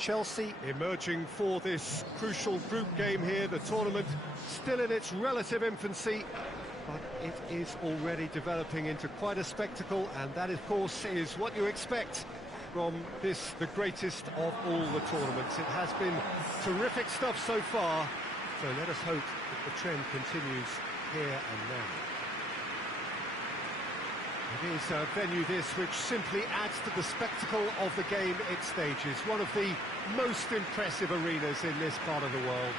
Chelsea emerging for this crucial group game here. The tournament still in its relative infancy, but it is already developing into quite a spectacle, and that, of course, is what you expect from this, the greatest of all the tournaments. It has been terrific stuff so far, so let us hope that the trend continues here and now. It is a venue this which simply adds to the spectacle of the game it stages. One of the most impressive arenas in this part of the world.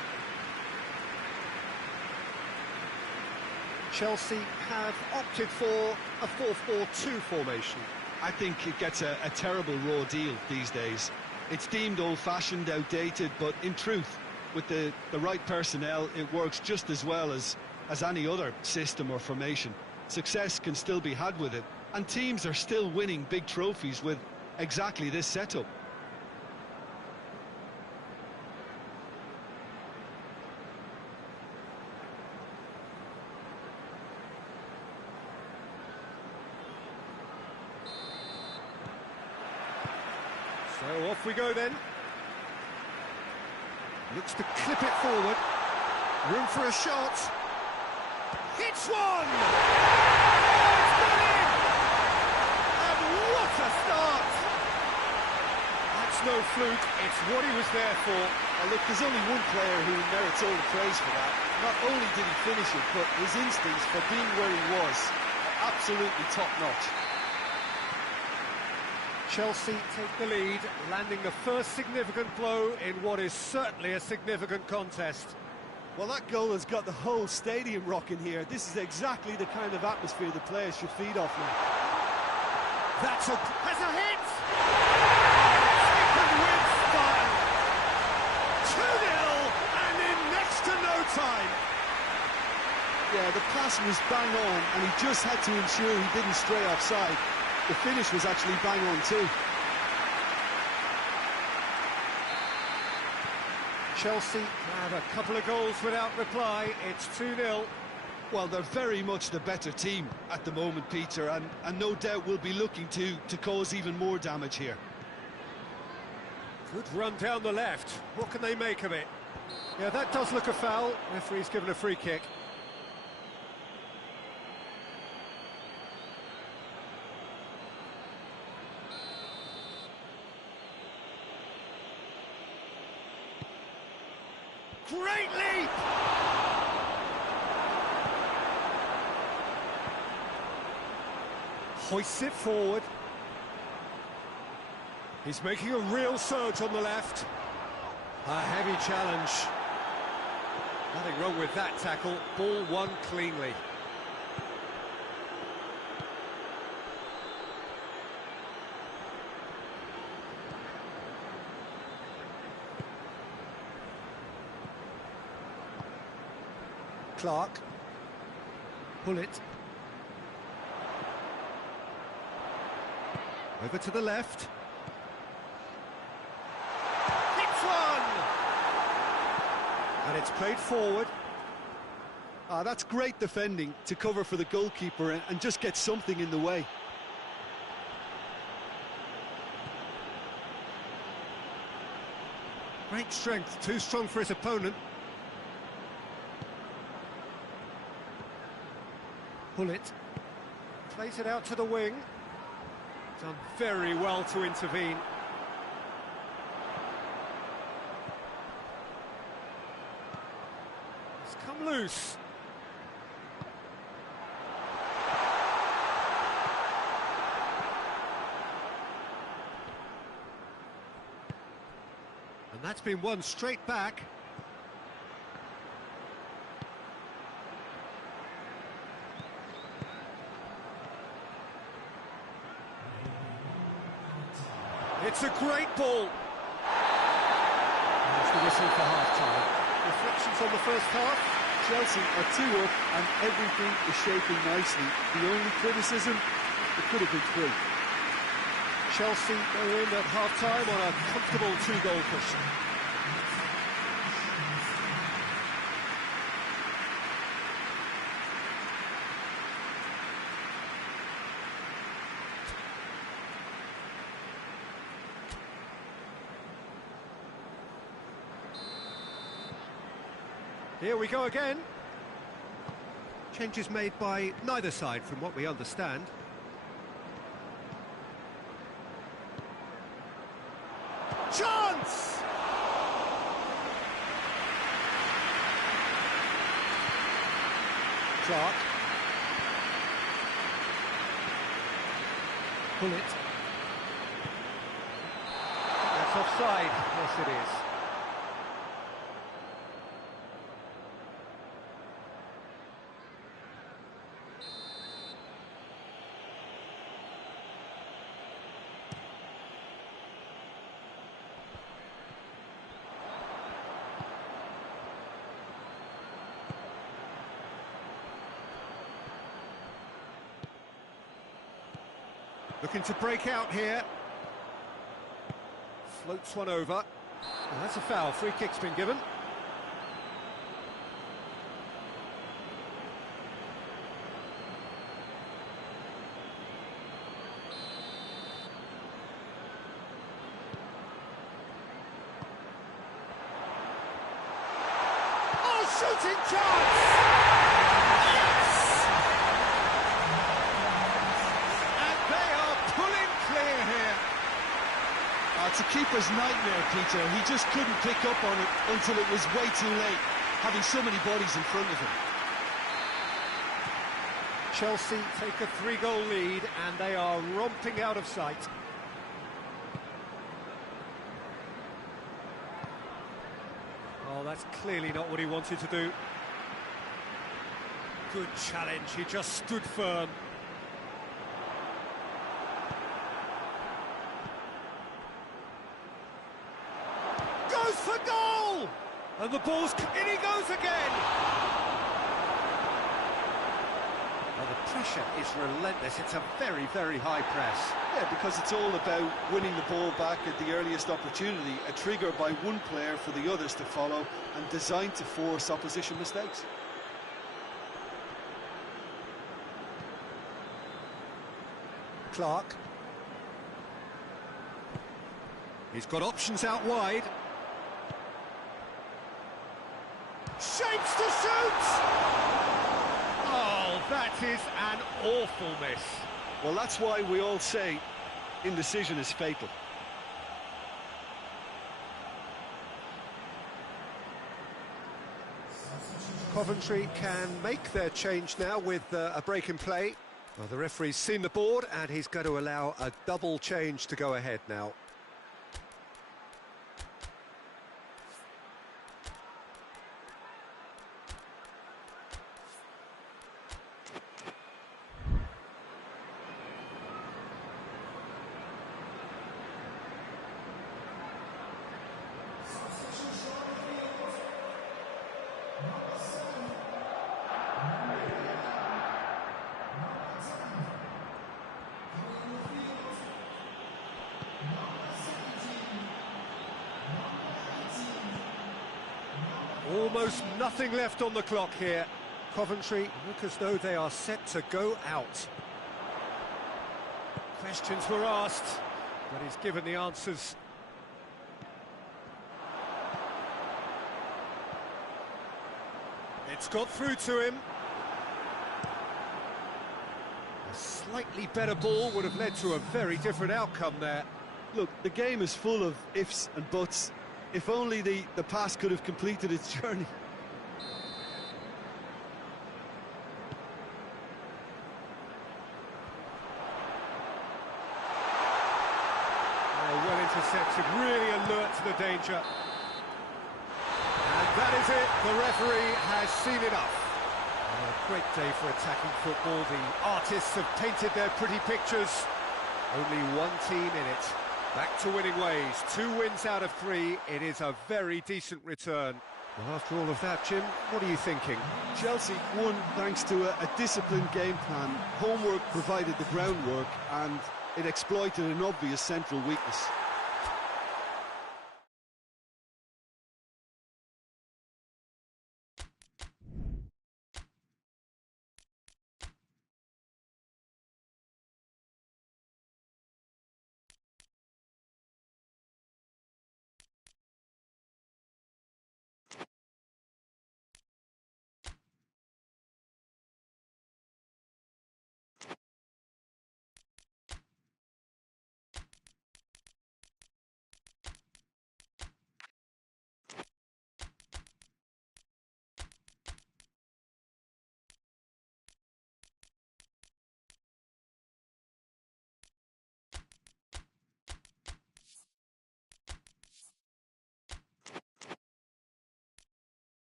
Chelsea have opted for a 4-4-2 formation. I think it gets a terrible raw deal these days. It's deemed old-fashioned, outdated, but in truth, with the right personnel, it works just as well as any other system or formation. Success can still be had with it, and teams are still winning big trophies with exactly this setup. So off we go then. Looks to clip it forward. Room for a shot. Hits one! Oh, it's gone in! And what a start! That's no fluke, it's what he was there for. Well, look, there's only one player who merits all the praise for that. Not only did he finish it, but his instincts for being where he was are absolutely top-notch. Chelsea take the lead, landing the first significant blow in what is certainly a significant contest. Well, that goal has got the whole stadium rocking here. This is exactly the kind of atmosphere the players should feed off now. That's a hit! Second with style! 2-0, and in next to no time. Yeah, the pass was bang on, and he just had to ensure he didn't stray offside. The finish was actually bang on too. Chelsea have a couple of goals without reply. It's 2-0. Well, they're very much the better team at the moment, Peter, and no doubt will be looking to cause even more damage here. Good run down the left. What can they make of it? Yeah, that does look a foul. Referee's given a free kick. Great leap! Hoists it forward. He's making a real surge on the left. A heavy challenge. Nothing wrong with that tackle. Ball won cleanly. Clark. Pull it. Over to the left. Hits one! And it's played forward. That's great defending to cover for the goalkeeper and just get something in the way. Great strength, too strong for his opponent. Pull it. Plays it out to the wing. Done very well to intervene. It's come loose. And that's been won straight back. It's a great ball. There's the whistle for half-time. Reflections on the first half? Chelsea are 2 up and everything is shaping nicely. The only criticism, it could have been 3. Chelsea go in at half-time on a comfortable 2-goal cushion. Here we go again. Changes made by neither side, from what we understand. Chance! Clark. Pull it. That's offside. Yes, it is. Looking to break out here. Floats one over. Well, that's a foul. Free kick's been given. Oh, shooting chance! It's a keeper's nightmare, Peter. He just couldn't pick up on it until it was way too late, having so many bodies in front of him. Chelsea take a 3-goal lead, and they are romping out of sight. Oh, that's clearly not what he wanted to do. Good challenge, he just stood firm. For goal! And the ball's... in he goes again! Well, the pressure is relentless. It's a very, very high press. Yeah, because it's all about winning the ball back at the earliest opportunity, a trigger by one player for the others to follow, and designed to force opposition mistakes. Clark. He's got options out wide. Shapes to shoot! Oh, that is an awful miss. Well, that's why we all say indecision is fatal. Coventry can make their change now with a break in play. Well, the referee's seen the board and he's going to allow a double change to go ahead now. Almost nothing left on the clock here. Coventry look as though they are set to go out. Questions were asked, but he's given the answers. It's got through to him. A slightly better ball would have led to a very different outcome there. Look, the game is full of ifs and buts. If only the pass could have completed its journey. Oh, well intercepted, really alert to the danger. And that is it, the referee has seen enough. Oh, a great day for attacking football. The artists have painted their pretty pictures. Only one team in it. Back to winning ways, 2 wins out of 3, it is a very decent return. Well, after all of that, Jim, what are you thinking? Chelsea won thanks to a disciplined game plan. Homework provided the groundwork and it exploited an obvious central weakness.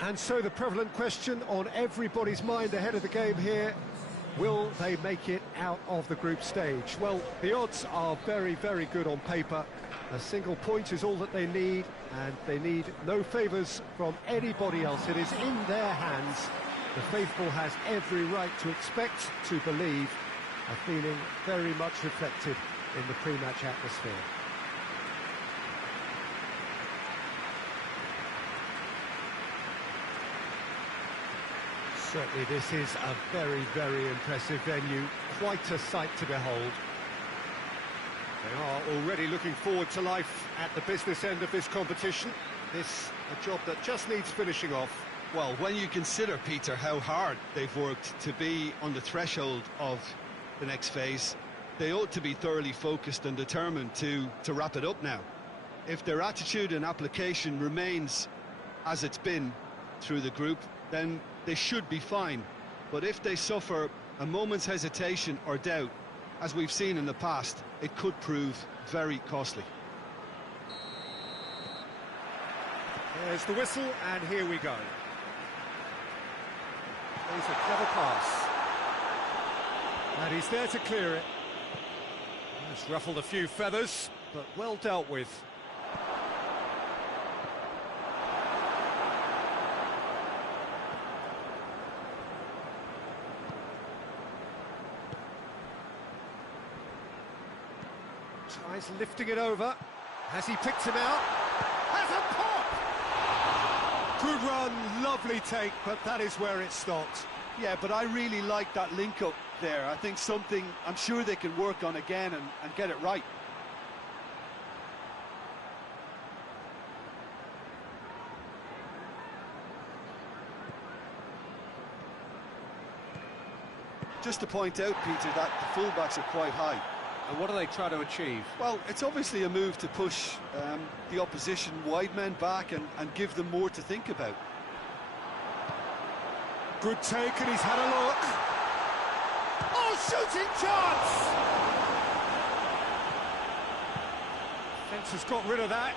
And so the prevalent question on everybody's mind ahead of the game here, will they make it out of the group stage? Well, the odds are very, very good on paper. A single point is all that they need, and they need no favours from anybody else. It is in their hands. The faithful has every right to expect, to believe, a feeling very much reflected in the pre-match atmosphere. Certainly this is a very, very impressive venue, quite a sight to behold. They are already looking forward to life at the business end of this competition. This a job that just needs finishing off. Well, when you consider, Peter, how hard they've worked to be on the threshold of the next phase, they ought to be thoroughly focused and determined to wrap it up now. If their attitude and application remains as it's been through the group, then they should be fine. But if they suffer a moment's hesitation or doubt, as we've seen in the past, it could prove very costly. There's the whistle, and here we go. There's a clever pass. And he's there to clear it. It's ruffled a few feathers, but well dealt with. Tries lifting it over. Has he picked him out? Has a pop! Good run, lovely take, but that is where it stopped. Yeah, but I really like that link-up there. I think something I'm sure they can work on again and get it right. Just to point out, Peter, that the fullbacks are quite high. And what do they try to achieve? Well, it's obviously a move to push the opposition wide men back and give them more to think about. Good take, and he's had a look. Oh, shooting chance! Fence has got rid of that.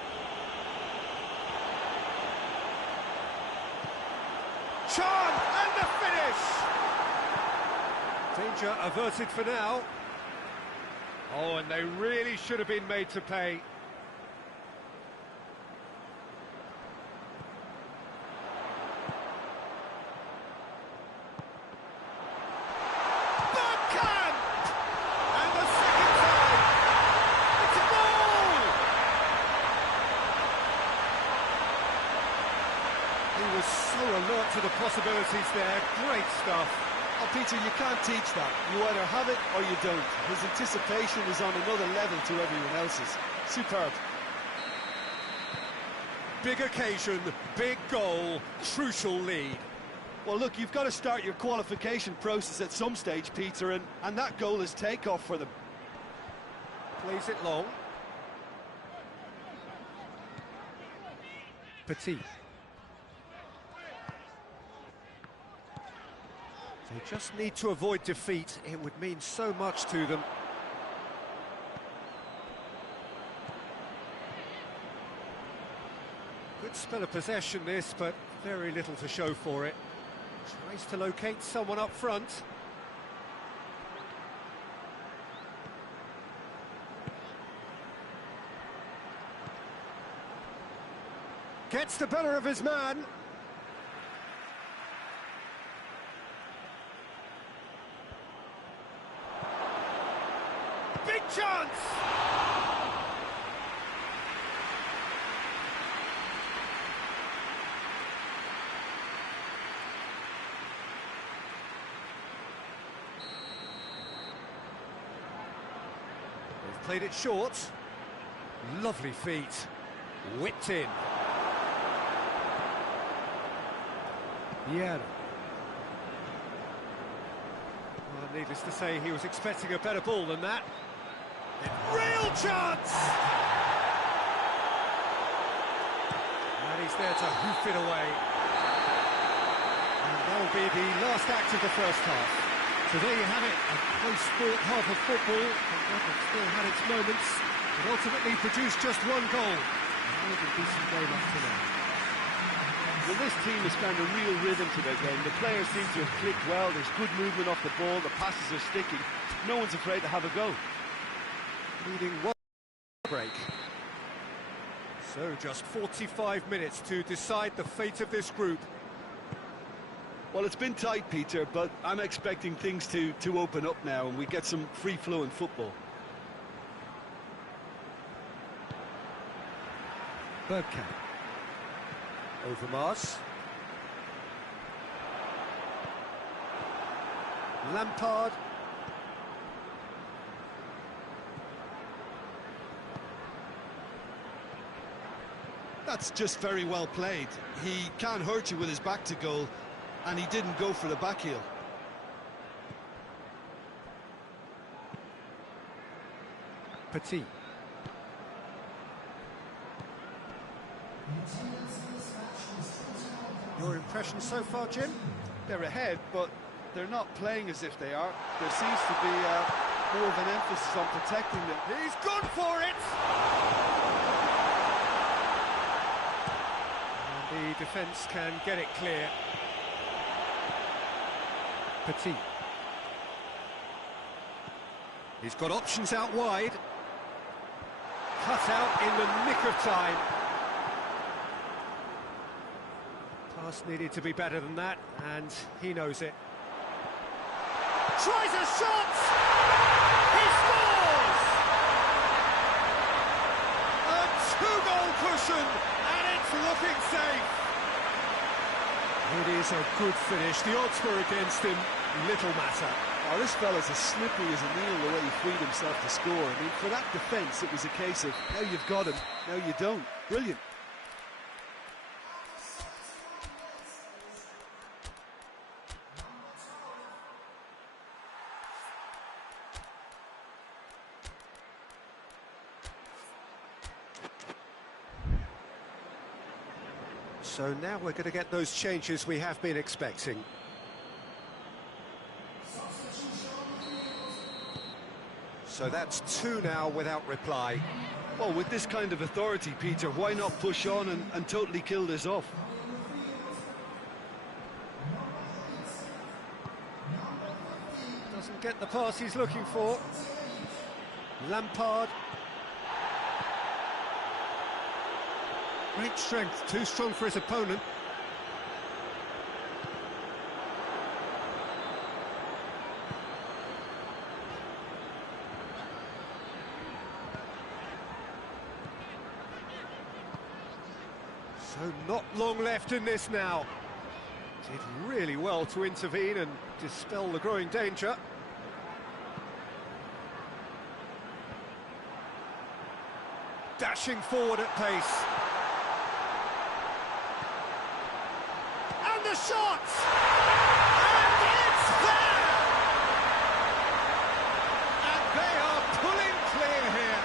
Chan, and the finish! Danger averted for now. Oh, and they really should have been made to pay. Backhand! And the second time! It's a goal! He was so alert to the possibilities there. Great stuff. Oh, Peter, you can't teach that. You either have it or you don't. His anticipation is on another level to everyone else's. Superb. Big occasion, big goal, crucial lead. Well, look, you've got to start your qualification process at some stage, Peter, and that goal is takeoff for them. Plays it long. Petit. They just need to avoid defeat. It would mean so much to them. Good spell of possession this, but very little to show for it. Tries to locate someone up front. Gets the better of his man. Big chance! They've played it short. Lovely feet. Whipped in. Yeah. Well, needless to say, he was expecting a better ball than that. Real chance! And he's there to hoof it away. And that'll be the last act of the first half. So there you have it, a close-fought half of football, but still had its moments, but ultimately produced just one goal. And a decent game up to now. Well, this team has found a real rhythm to their game. The players seem to have clicked well. There's good movement off the ball. The passes are sticking. No one's afraid to have a go. Leading one break. So just 45 minutes to decide the fate of this group. Well, it's been tight, Peter, but I'm expecting things to open up now and we get some free-flowing football. Bergkamp. Overmars. Lampard. That's just very well played. He can't hurt you with his back to goal, and he didn't go for the back heel. Petit. Your impression so far, Jim? They're ahead, but they're not playing as if they are. There seems to be more of an emphasis on protecting them. He's gone for it! And the defence can get it clear. Petit. He's got options out wide. Cut out in the nick of time. Pass needed to be better than that, and he knows it. Tries a shot! He scores! A two-goal cushion, and it's looking safe. It is a good finish. The odds were against him. Little matter. Oh, this fella's as slippery as a needle the way he freed himself to score. I mean, for that defence, it was a case of, now you've got him, now you don't. Brilliant. So now we're going to get those changes we have been expecting. So that's two now without reply. Well, with this kind of authority, Peter, why not push on and totally kill this off? Doesn't get the pass he's looking for. Lampard. Great strength, too strong for his opponent. So not long left in this now. Did really well to intervene and dispel the growing danger. Dashing forward at pace. And the shot! And it's there! And they are pulling clear here.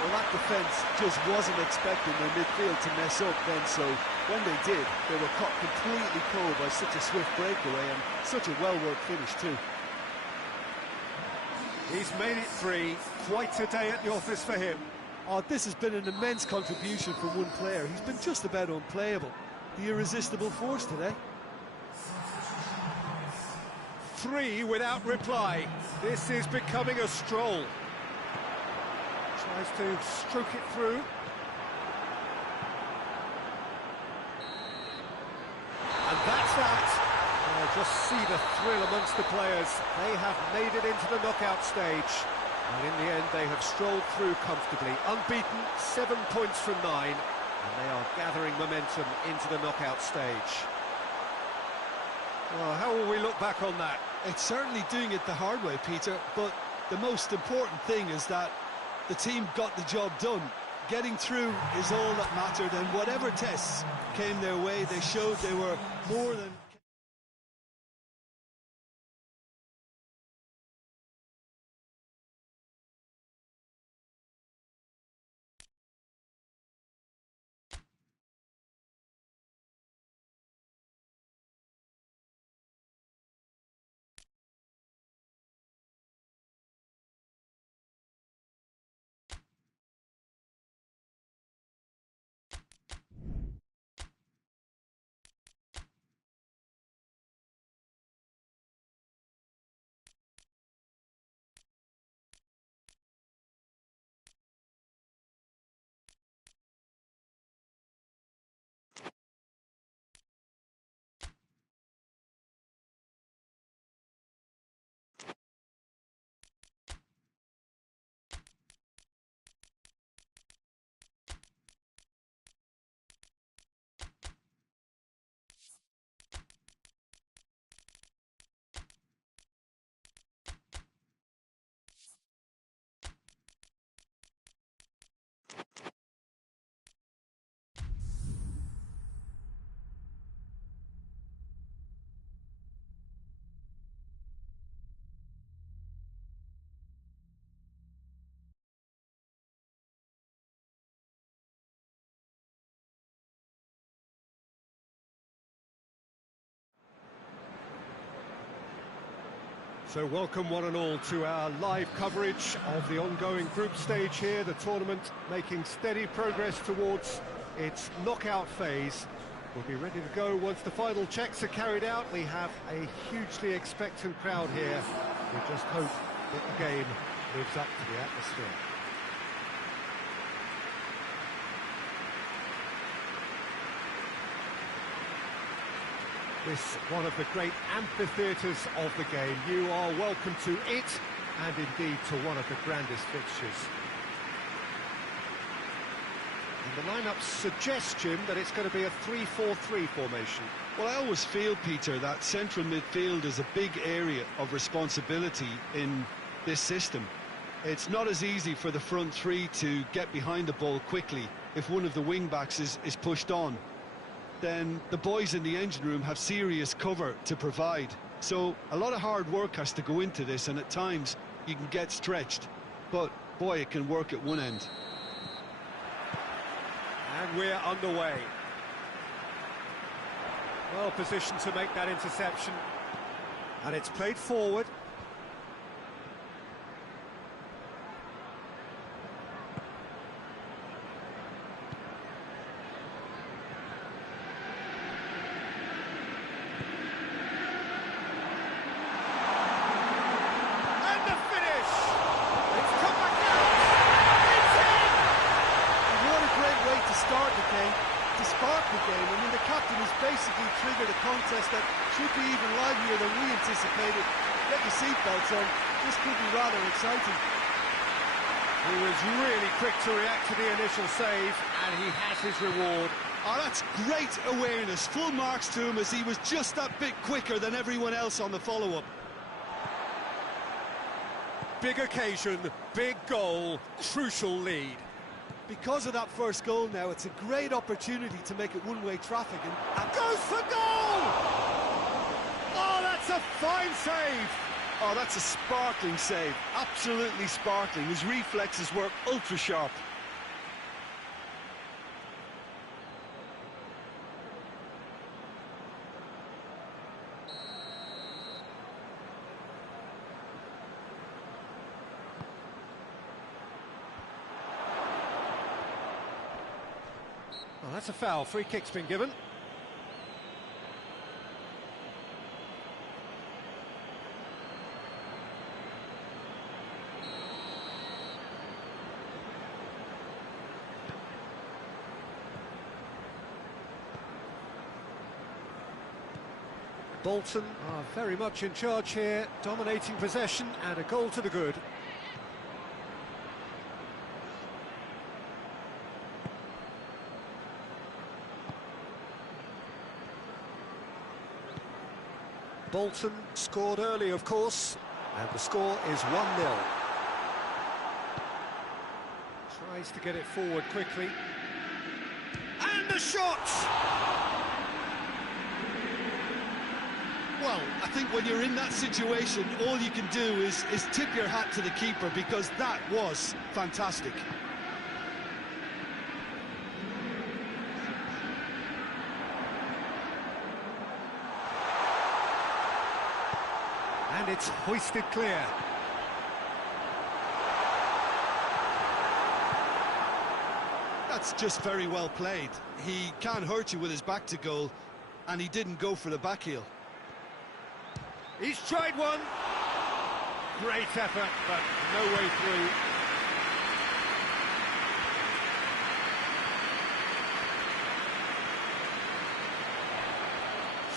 Well, that defence just wasn't expecting their midfield to mess up then, so when they did, they were caught completely cold by such a swift breakaway and such a well-worked finish too. He's made it three. Quite a day at the office for him. Oh, this has been an immense contribution from one player. He's been just about unplayable. The irresistible force today. Three without reply. This is becoming a stroll. Tries to stroke it through. And that's that. Just see the thrill amongst the players. They have made it into the knockout stage. And in the end, they have strolled through comfortably. Unbeaten, 7 points from 9. And they are gathering momentum into the knockout stage. Well, how will we look back on that? It's certainly doing it the hard way, Peter, but the most important thing is that the team got the job done. Getting through is all that mattered, and whatever tests came their way, they showed they were more than So welcome one and all to our live coverage of the ongoing group stage here, the tournament making steady progress towards its knockout phase. We'll be ready to go once the final checks are carried out. We have a hugely expectant crowd here. We just hope that the game lives up to the atmosphere. This one of the great amphitheatres of the game. You are welcome to it, and indeed to one of the grandest fixtures. And the lineup's suggestion that it's going to be a 3-4-3 formation. Well, I always feel, Peter, that central midfield is a big area of responsibility in this system. It's not as easy for the front three to get behind the ball quickly if one of the wing-backs is pushed on. Then the boys in the engine room have serious cover to provide. So a lot of hard work has to go into this, and at times you can get stretched. But, boy, it can work at one end. And we're underway. Well positioned to make that interception. And it's played forward. Basically triggered a contest that should be even livelier than we anticipated. Get your seatbelts on, this could be rather exciting. He was really quick to react to the initial save, and he has his reward. Oh, that's great awareness. Full marks to him, as he was just that bit quicker than everyone else on the follow-up. Big occasion, big goal, crucial lead. Because of that first goal now, it's a great opportunity to make it one-way traffic. And goes for goal! Oh, that's a fine save! Oh, that's a sparkling save. Absolutely sparkling. His reflexes were ultra-sharp. Oh, that's a foul. Free kick's been given. Bolton are very much in charge here, dominating possession, and a goal to the good. Bolton scored early, of course, and the score is 1-0. Tries to get it forward quickly. And the shot! Well, I think when you're in that situation, all you can do is tip your hat to the keeper, because that was fantastic. And it's hoisted clear. That's just very well played. He can't hurt you with his back to goal, and he didn't go for the back heel. He's tried one. Great effort, but no way through.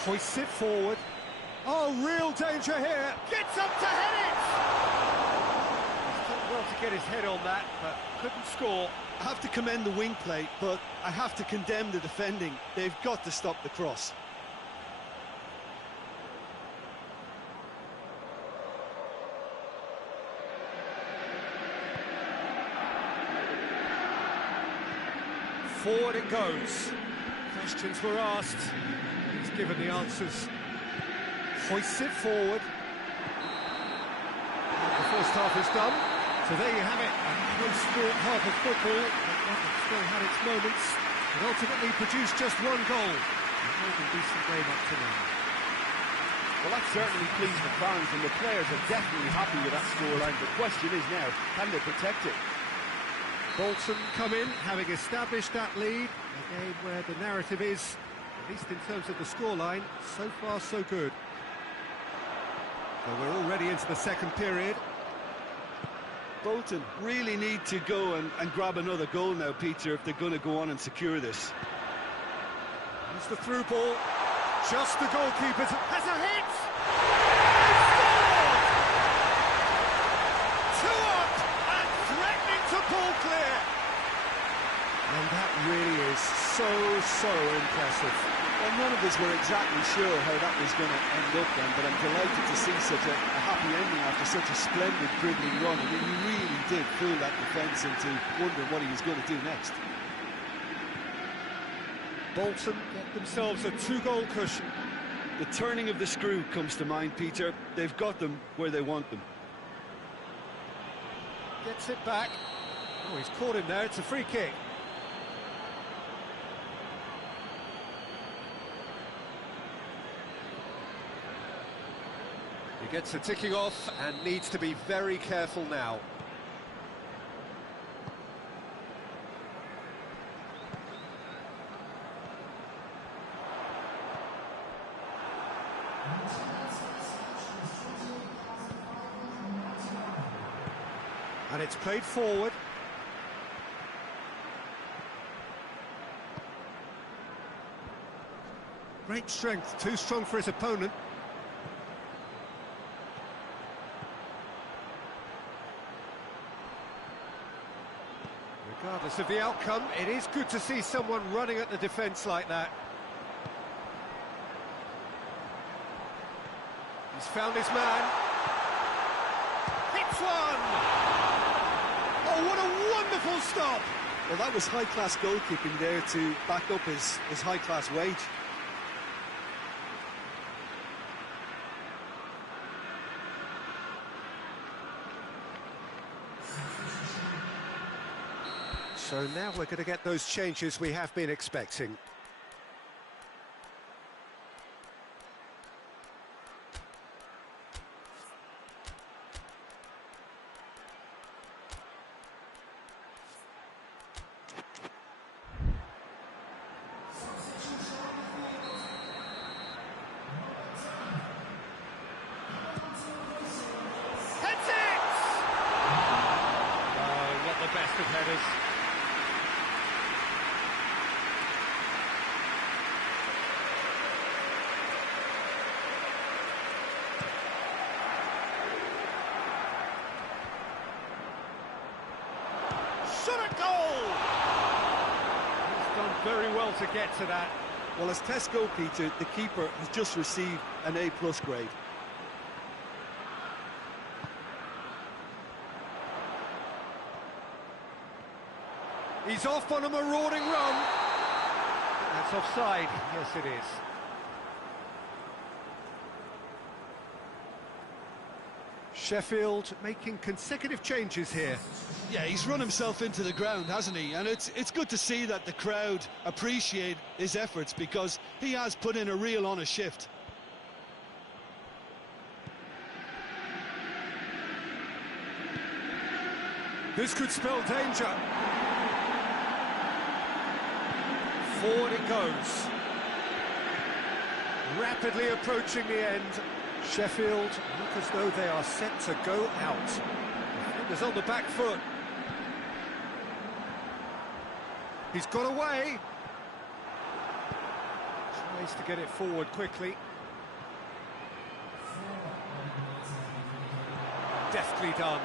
Hoists it forward. Oh, real danger here. Gets up to head it! He's done well to get his head on that, but couldn't score. I have to commend the wing play, but I have to condemn the defending. They've got to stop the cross. Forward it goes. Questions were asked. He's given the answers. Hoists it forward. The first half is done. So there you have it. A close-fought half of football. But still had its moments. And ultimately produced just one goal. A more than decent game up to now. Well, that certainly pleased the fans, and the players are definitely happy with that scoreline. The question is now, can they protect it? Bolton come in, having established that lead. A game where the narrative is, at least in terms of the scoreline, so far so good. So we're already into the second period. Bolton really need to go and grab another goal now, Peter, if they're going to go on and secure this. It's the through ball. Just the goalkeeper has a hit! Two up and threatening to pull clear. And that really is so impressive. Well, none of us were exactly sure how that was going to end up then, but I'm delighted to see such a happy ending after such a splendid dribbling run. I mean, he really did fool that defence into wondering what he was going to do next. Bolton get themselves a two-goal cushion. The turning of the screw comes to mind, Peter. They've got them where they want them. Gets it back. Oh, he's caught him there. It's a free kick. He gets the ticking off and needs to be very careful now. And it's played forward. Great strength, too strong for his opponent. Regardless of the outcome, it is good to see someone running at the defence like that. He's found his man. Hits one! Oh, what a wonderful stop! Well, that was high-class goalkeeping there to back up his high-class wage. So now we're going to get those changes we have been expecting. Heads it! Oh, not the best of headers. Shot at goal! He's done very well to get to that. Well, as tests go, Peter, the keeper has just received an A+ grade. He's off on a marauding run. That's offside. Yes, it is. Sheffield making consecutive changes here. Yeah, he's run himself into the ground, hasn't he? And it's good to see that the crowd appreciate his efforts, because he has put in a real honest shift. This could spell danger. Forward it goes. Rapidly approaching the end. Sheffield look as though they are set to go out. Defenders on the back foot. He's got away. Tries to get it forward quickly. Deftly done.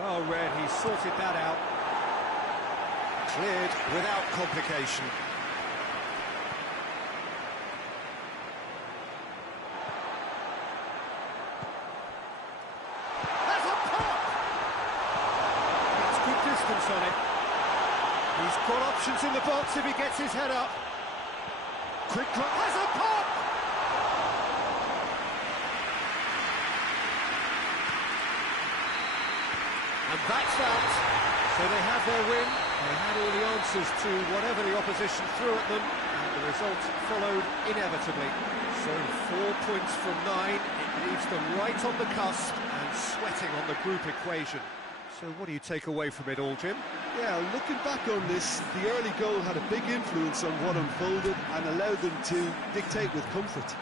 Well read, he sorted that out. Cleared without complication. That's a pop! That's good distance on it. He's got options in the box if he gets his head up. Quick drop, has a pop! And that's that. So they have their win. They had all the answers to whatever the opposition threw at them. And the The result followed inevitably. So 4 points from 9, it leaves them right on the cusp and sweating on the group equation. So what do you take away from it all, Jim? Yeah, looking back on this, the early goal had a big influence on what unfolded and allowed them to dictate with comfort.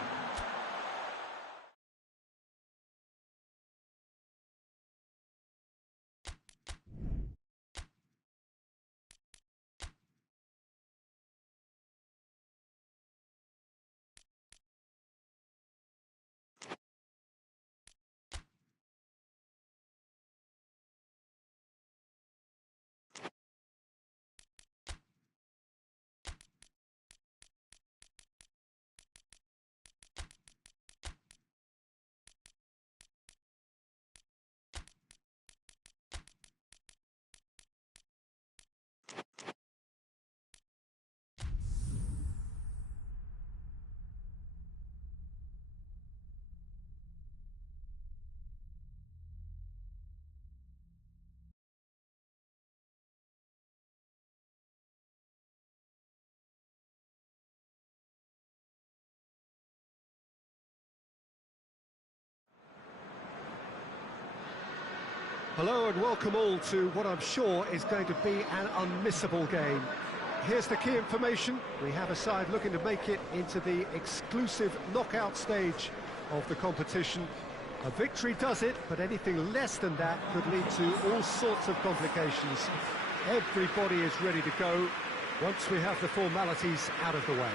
Hello and welcome all to what I'm sure is going to be an unmissable game. Here's the key information. We have a side looking to make it into the exclusive knockout stage of the competition. A victory does it, but anything less than that could lead to all sorts of complications. Everybody is ready to go once we have the formalities out of the way.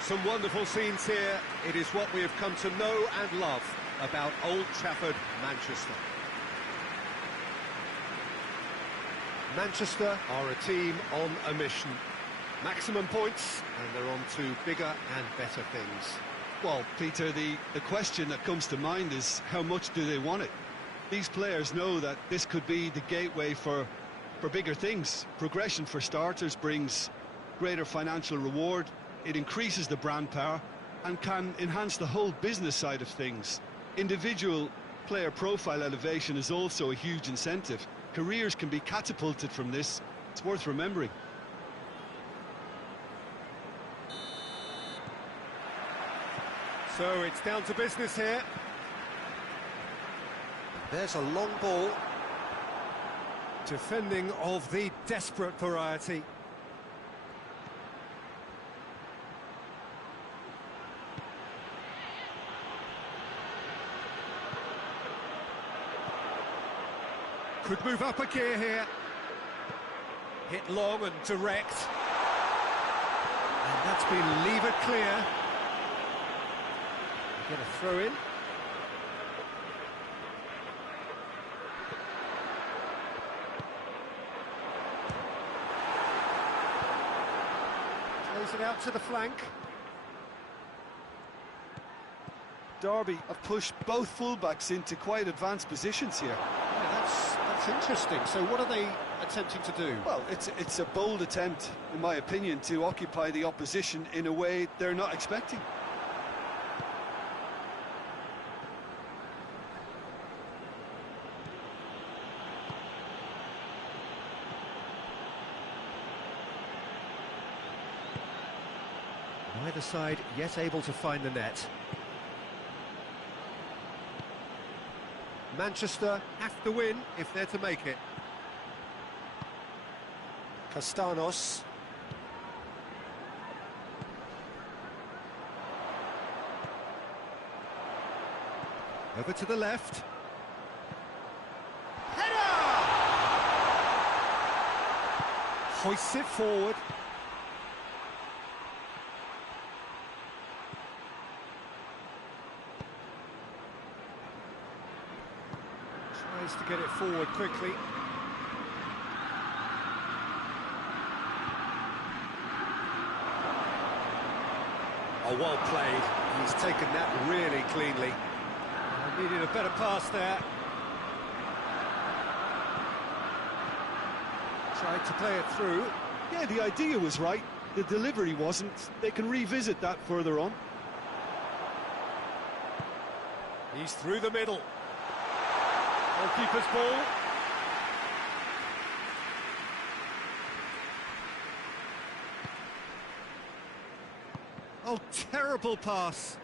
Some wonderful scenes here. It is what we have come to know and love about Old Trafford, Manchester. Manchester are a team on a mission. Maximum points, and they're on to bigger and better things. Well, Peter, the question that comes to mind is how much do they want it? These players know that this could be the gateway for bigger things. Progression, for starters, brings greater financial reward. It increases the brand power and can enhance the whole business side of things. Individual player profile elevation is also a huge incentive. Careers can be catapulted from this. It's worth remembering. So it's down to business here. There's a long ball. Defending of the desperate variety. Could move up a gear here. Hit long and direct. And that's been levered clear. Get a throw in. Plays it out to the flank. Derby have pushed both fullbacks into quite advanced positions here. Yeah, that's interesting. So what are they attempting to do? Well, it's a bold attempt, in my opinion, to occupy the opposition in a way they're not expecting. Neither side yet able to find the net. Manchester have to win if they're to make it. Castanos. Over to the left. Header! Hoists it forward. Tries to get it forward quickly. Oh, well played. He's taken that really cleanly. Needed a better pass there. Tried to play it through. Yeah, the idea was right. The delivery wasn't. They can revisit that further on. He's through the middle. Goalkeeper's ball. Oh, terrible pass.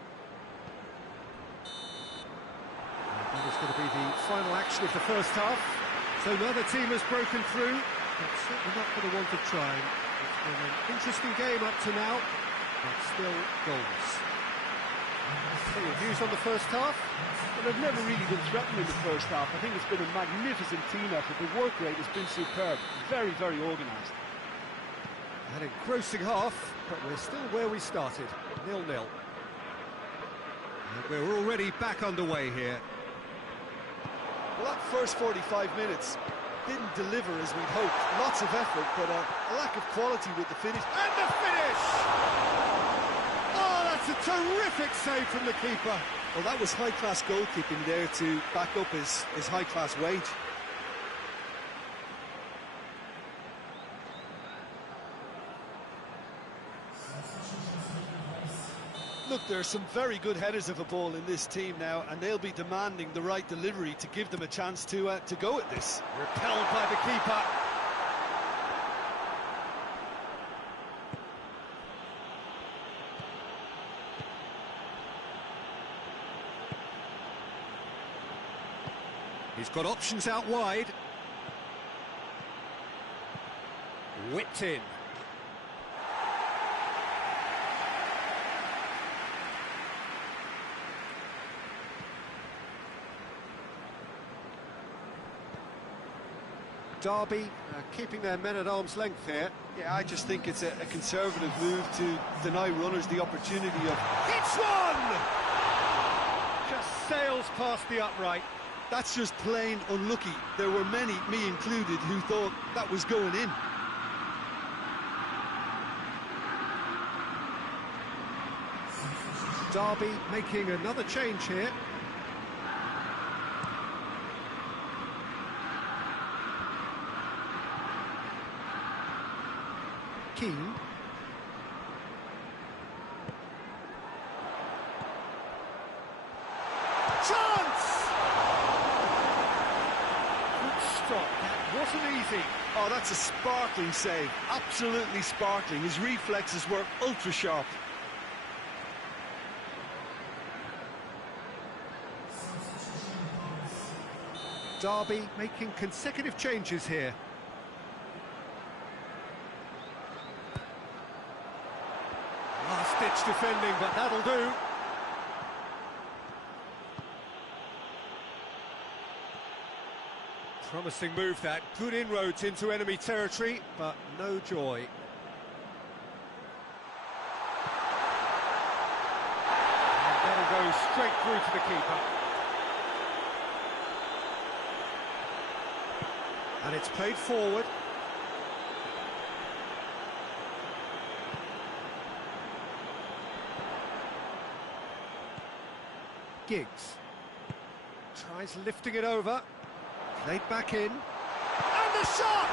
And that is going to be the final action of the first half. So neither team has broken through, but certainly not for the want of trying. It's been an interesting game up to now, but still goals. So your views on the first half? Well, they've never really been threatened in the first half. I think it's been a magnificent team effort. The work rate has been superb. Very, very organised. An engrossing half, but we're still where we started, 0-0. And we're already back underway here. Well, that first 45 minutes didn't deliver as we'd hoped. Lots of effort, but a lack of quality with the finish. And the finish! Oh, that's a terrific save from the keeper. Well, that was high-class goalkeeping there to back up his high-class wage. Look, there are some very good headers of a ball in this team now, and they'll be demanding the right delivery to give them a chance to go at this. Repelled by the keeper. He's got options out wide. Whipped in. Derby keeping their men at arm's length here. Yeah, I just think it's a conservative move to deny runners the opportunity of... Hits one! Just sails past the upright. That's just plain unlucky. There were many, me included, who thought that was going in. Derby making another change here. Keane. Chance! Good stop. That wasn't easy. Oh, that's a sparkling save. Absolutely sparkling. His reflexes were ultra sharp. Derby making consecutive changes here. Last-ditch defending, but that'll do. Promising move that. Good inroads into enemy territory, but no joy. And that'll go straight through to the keeper. And it's played forward. Giggs tries lifting it over, played back in, and the shot!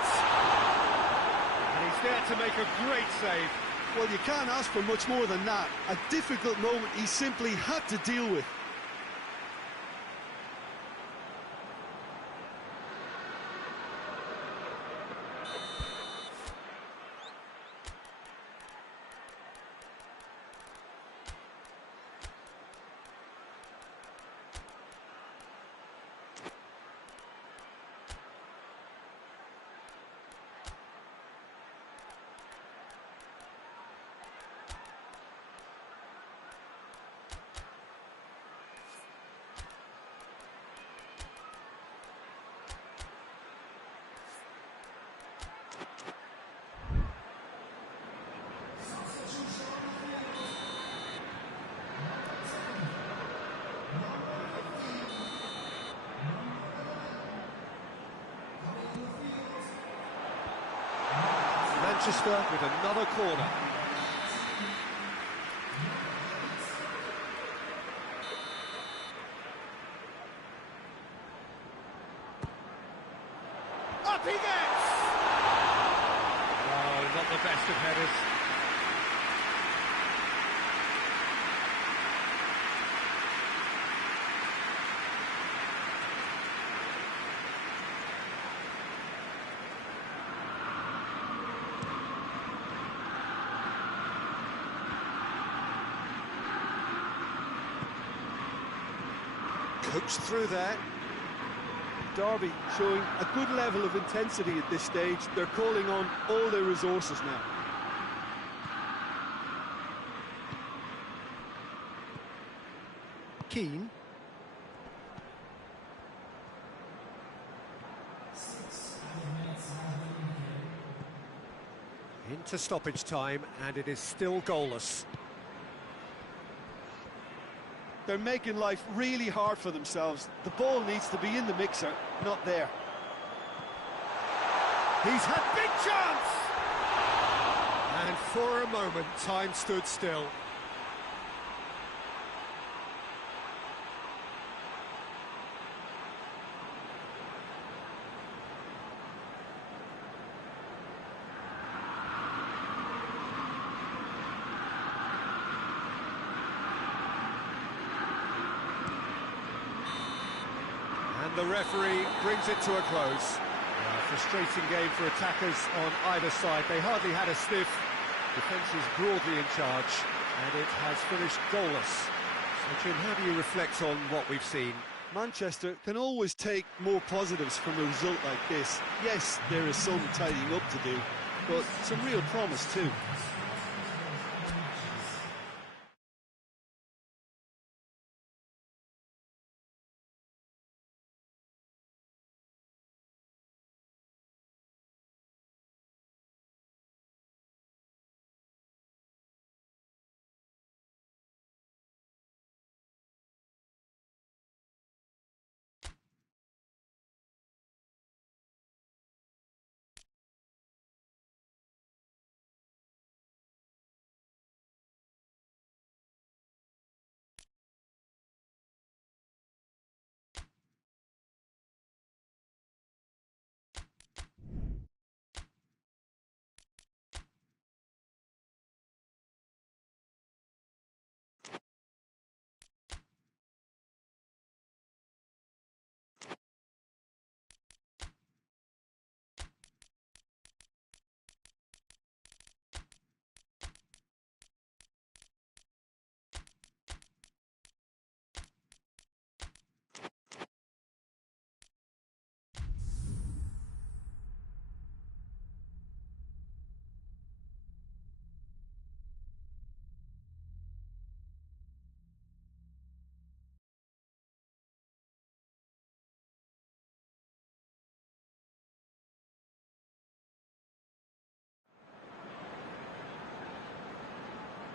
And he's there to make a great save. Well, you can't ask for much more than that. A difficult moment he simply had to deal with. Manchester with another corner. Up he gets! Oh, not the best of headers. Coaxed through there. Derby showing a good level of intensity at this stage. They're calling on all their resources now. Keane. Into stoppage time, and it is still goalless. They're making life really hard for themselves. The ball needs to be in the mixer, not there. He's had big chance! And for a moment, time stood still. The referee brings it to a close. A frustrating game for attackers on either side. They hardly had a sniff. Defence is broadly in charge, and it has finished goalless. So, Jim, how do you reflect on what we've seen? Manchester can always take more positives from a result like this. Yes, there is some tidying up to do, but some real promise too.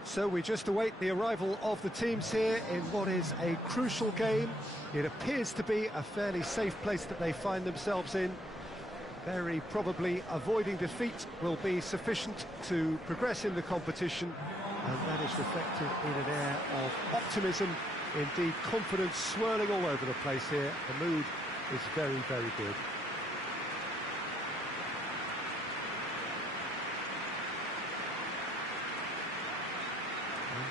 So we just await the arrival of the teams here in what is a crucial game. It appears to be a fairly safe place that they find themselves in. Very probably avoiding defeat will be sufficient to progress in the competition, and that is reflected in an air of optimism, indeed confidence swirling all over the place here. The mood is very, very good.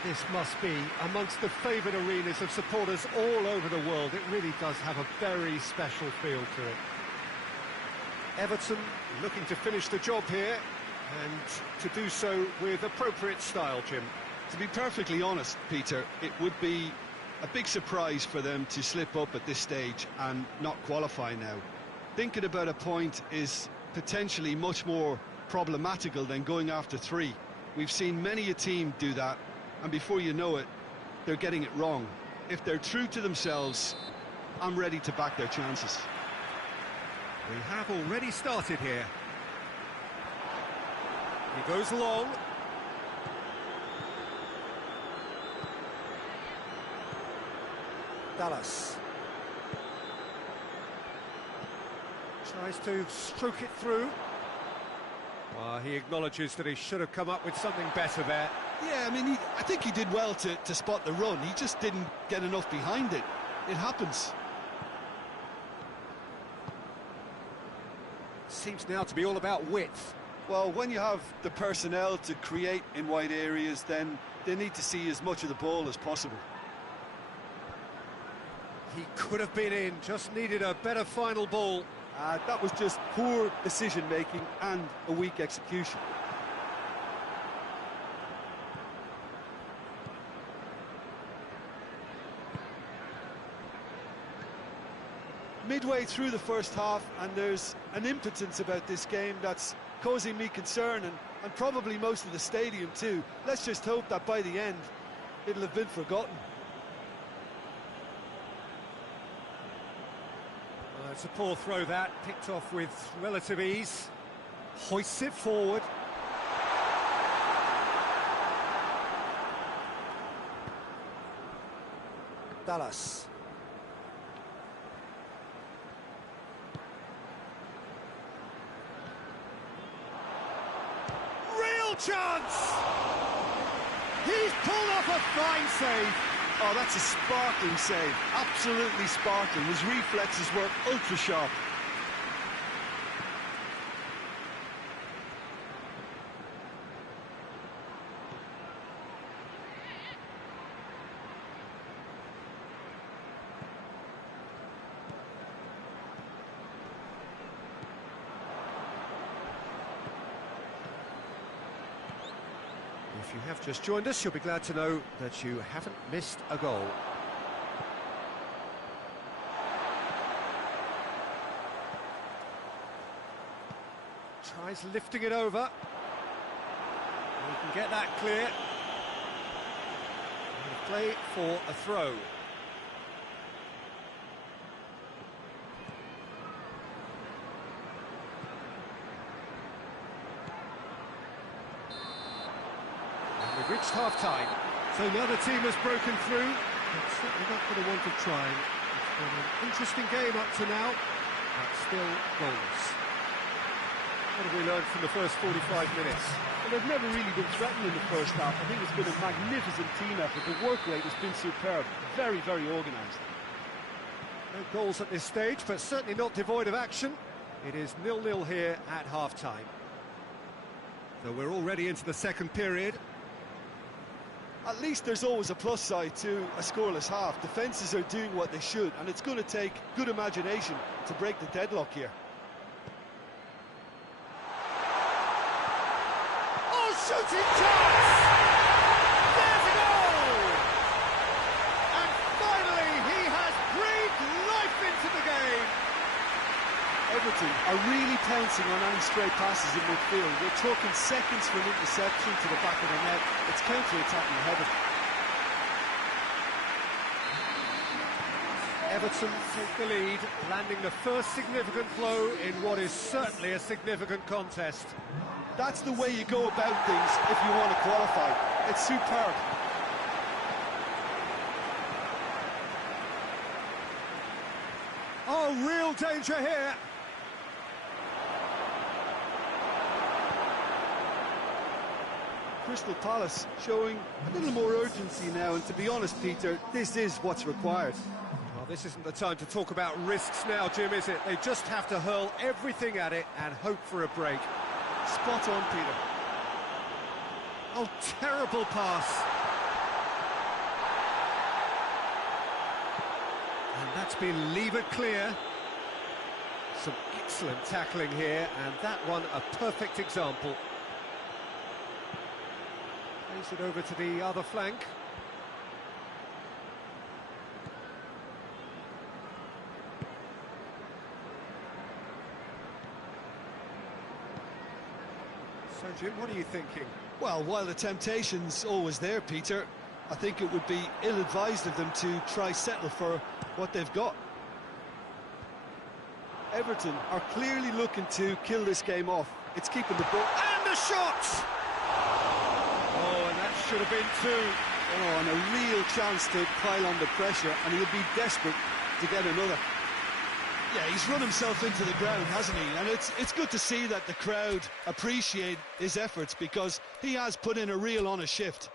This must be amongst the favoured arenas of supporters all over the world. It really does have a very special feel to it. Everton looking to finish the job here, and to do so with appropriate style, Jim. To be perfectly honest, Peter, it would be a big surprise for them to slip up at this stage and not qualify now. Thinking about a point is potentially much more problematical than going after 3. We've seen many a team do that, and before you know it, they're getting it wrong. If they're true to themselves, I'm ready to back their chances. We have already started here. He goes long. Dallas. Tries to stroke it through. Well, he acknowledges that he should have come up with something better there. Yeah, I mean, I think he did well to spot the run. He just didn't get enough behind it. It happens. Seems now to be all about width. Well, when you have the personnel to create in wide areas, then they need to see as much of the ball as possible. He could have been in, just needed a better final ball. That was just poor decision-making and a weak execution. midway through the first half, and there's an impotence about this game that's causing me concern, and probably most of the stadium too. Let's just hope that by the end it'll have been forgotten. It's a poor throw that, picked off with relative ease. Hoists it forward. Dallas. Real chance! He's pulled off a fine save. Oh, that's a sparkling save, absolutely sparkling. His reflexes were ultra sharp. If you have just joined us, you'll be glad to know that you haven't missed a goal. Tries lifting it over. We can get that clear. And play for a throw. We've reached half-time, so the other team has broken through, but certainly not for the want of trying. It's been an interesting game up to now, but still goalless. What have we learned from the first 45 minutes? Well, they've never really been threatened in the first half. I think it's been a magnificent team effort. The work rate has been superb, very, very organised. No goals at this stage, but certainly not devoid of action. It is 0-0 here at half-time. So we're already into the second period. At least there's always a plus side to a scoreless half. Defences are doing what they should, and it's going to take good imagination to break the deadlock here. Oh, shooting chance! There's a goal! And finally, he has breathed life into the game. Everton are really pouncing on any stray passes in midfield. We're talking seconds for an interception to the back of the net. It's counter-attacking heaven. Everton take the lead, landing the first significant blow in what is certainly a significant contest. That's the way you go about things if you want to qualify. It's superb. Oh, real danger here. Crystal Palace showing a little more urgency now, and to be honest, Peter, this is what's required. Well, this isn't the time to talk about risks now, Jim, is it? They just have to hurl everything at it and hope for a break. Spot on, Peter. Oh, terrible pass. And that's been levered clear. Some excellent tackling here, and that one a perfect example. Plays it over to the other flank. So, Jim, what are you thinking? Well, while the temptation's always there, Peter, I think it would be ill-advised of them to try settle for what they've got. Everton are clearly looking to kill this game off. It's keeping the ball. And the shot! Oh, and that should have been two. Oh, and a real chance to pile on the pressure, and he'll be desperate to get another. Yeah, he's run himself into the ground, hasn't he? And it's good to see that the crowd appreciate his efforts, because he has put in a real honest shift.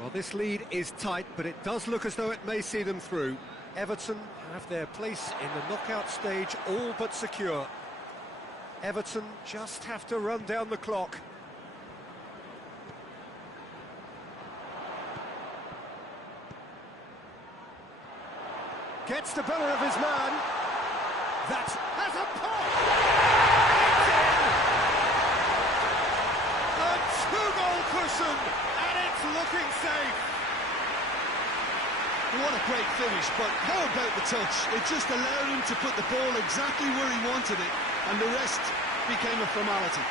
Well, this lead is tight, but it does look as though it may see them through. Everton have their place in the knockout stage all but secure. Everton just have to run down the clock. Gets the better of his man. That has a pop! It's in! A two-goal cushion, and it's looking safe. What a great finish, but how about the touch? It just allowed him to put the ball exactly where he wanted it, and the rest became a formality.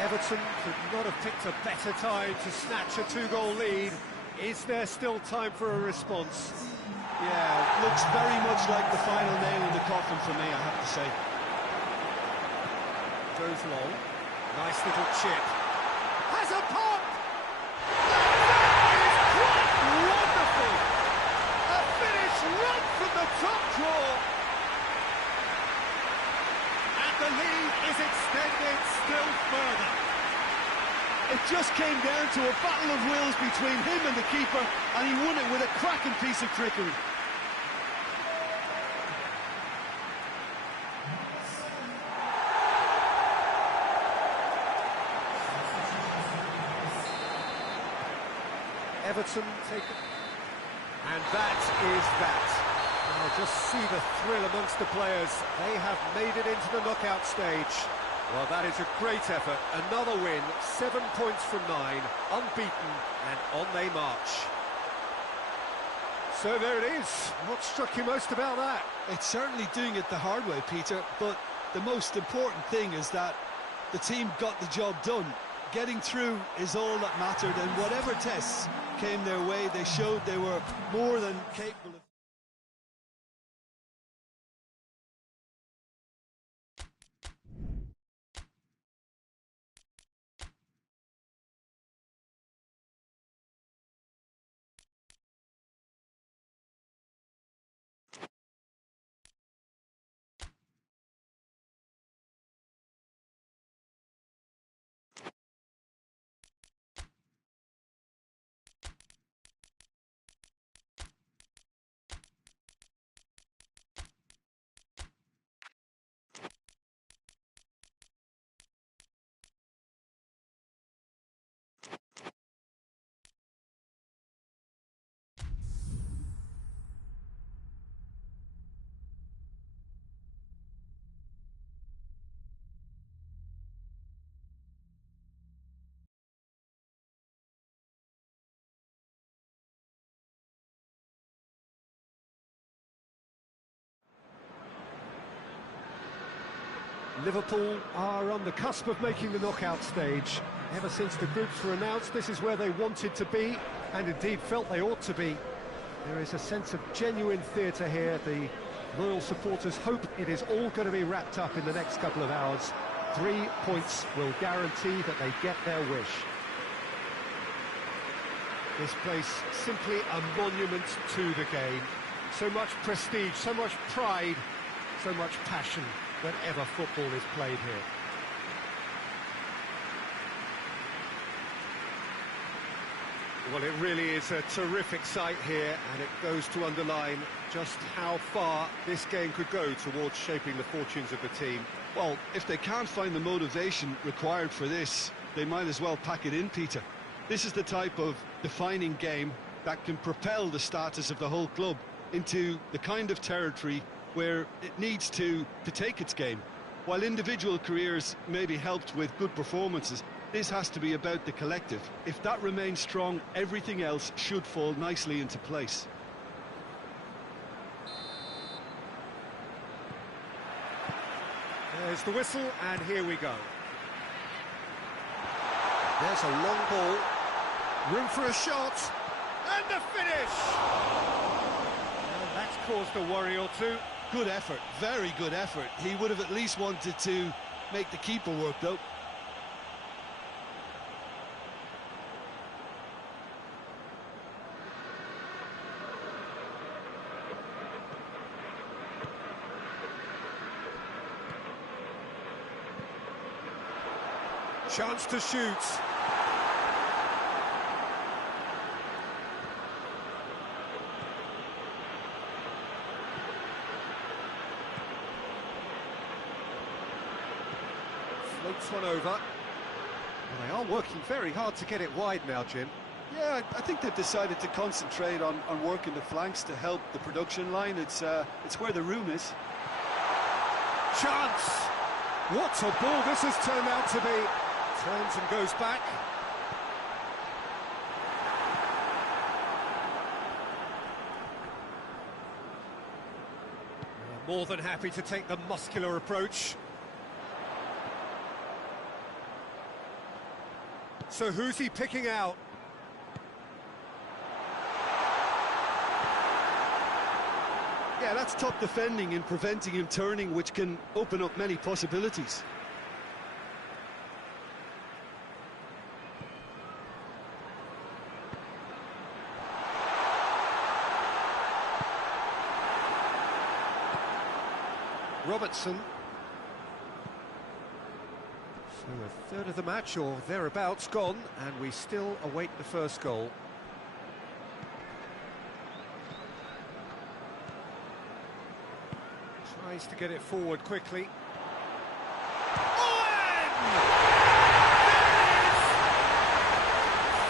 Everton could not have picked a better time to snatch a two-goal lead. Is there still time for a response? Yeah, looks very much like the final nail in the coffin for me, I have to say. Goes long. Nice little chip. Has a pop! Wonderful! A finish right from the top draw. And the lead is extended still further. It just came down to a battle of wills between him and the keeper, and he won it with a cracking piece of trickery. Everton take it. And that is that. Now just see the thrill amongst the players. They have made it into the knockout stage. Well, that is a great effort. Another win, 7 points from 9, unbeaten, and on they march. So there it is. What struck you most about that? It's certainly doing it the hard way, Peter, but the most important thing is that the team got the job done. Getting through is all that mattered, and whatever tests came their way, they showed they were more than capable of. Liverpool are on the cusp of making the knockout stage. Ever since the groups were announced, this is where they wanted to be, and indeed felt they ought to be. There is a sense of genuine theatre here. The loyal supporters hope it is all going to be wrapped up in the next couple of hours. 3 points will guarantee that they get their wish. This place simply a monument to the game. So much prestige, so much pride, so much passion whenever football is played here. Well, it really is a terrific sight here, and it goes to underline just how far this game could go towards shaping the fortunes of the team. Well, if they can't find the motivation required for this, they might as well pack it in, Peter. This is the type of defining game that can propel the status of the whole club into the kind of territory where it needs to take its game. While individual careers may be helped with good performances, this has to be about the collective. If that remains strong, everything else should fall nicely into place. There's the whistle, and here we go. There's a long ball. Room for a shot. And the finish! And that's caused a worry or two. Good effort, very good effort. He would have at least wanted to make the keeper work, though. Chance to shoot. Floats one over. Well, they are working very hard to get it wide now, Jim. Yeah, I think they've decided to concentrate on working the flanks to help the production line. It's where the room is. Chance! What a ball this has turned out to be. Turns and goes back. More than happy to take the muscular approach. So who's he picking out? Yeah, that's top defending and preventing him turning, which can open up many possibilities. Robertson. So a third of the match, or thereabouts, gone, and we still await the first goal. Tries to get it forward quickly.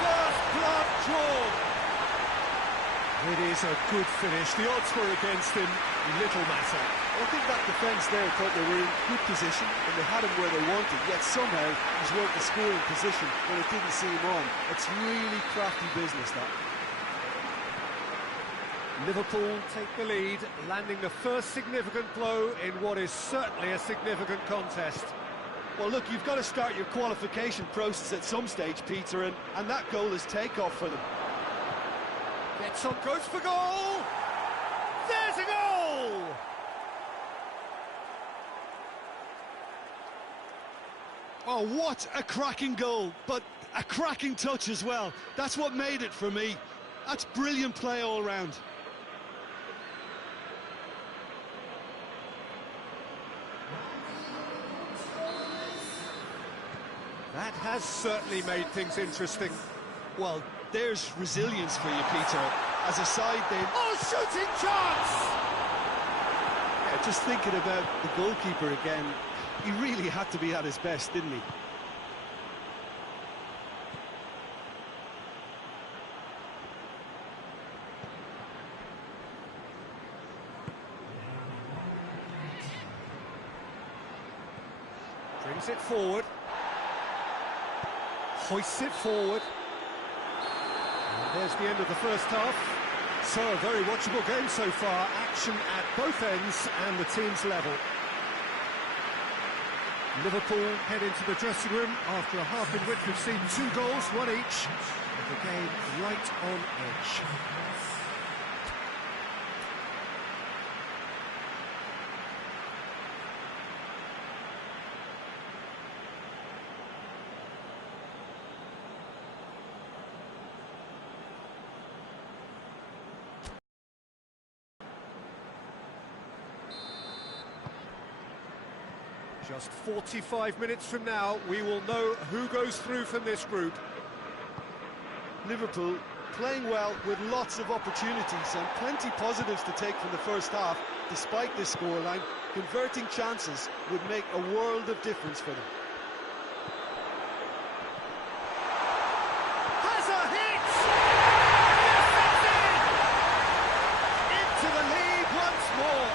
First blood drawn. It is a good finish. The odds were against him. Little matter. I think that defence there thought they were in good position and they had him where they wanted, yet somehow he's worked the scoring position when it didn't see him on. It's really crafty business, that. Liverpool take the lead, landing the first significant blow in what is certainly a significant contest. Well, look, you've got to start your qualification process at some stage, Peter, and that goal is takeoff for them. Gets on, goes for goal! There's a goal! Oh, what a cracking goal, but a cracking touch as well. That's what made it for me. That's brilliant play all round. That has certainly made things interesting. Well, there's resilience for you, Peter. As a side, they... Oh, shooting chance! Yeah, just thinking about the goalkeeper again, he really had to be at his best, didn't he? Brings it forward. Hoists it forward. And there's the end of the first half. So a very watchable game so far. Action at both ends and the team's level. Liverpool head into the dressing room after a half in which we've seen 2 goals, one each. And the game right on edge. Just 45 minutes from now, we will know who goes through from this group. Liverpool playing well with lots of opportunities and plenty positives to take from the first half, despite this scoreline. Converting chances would make a world of difference for them. Has a hit! Into the lead once more.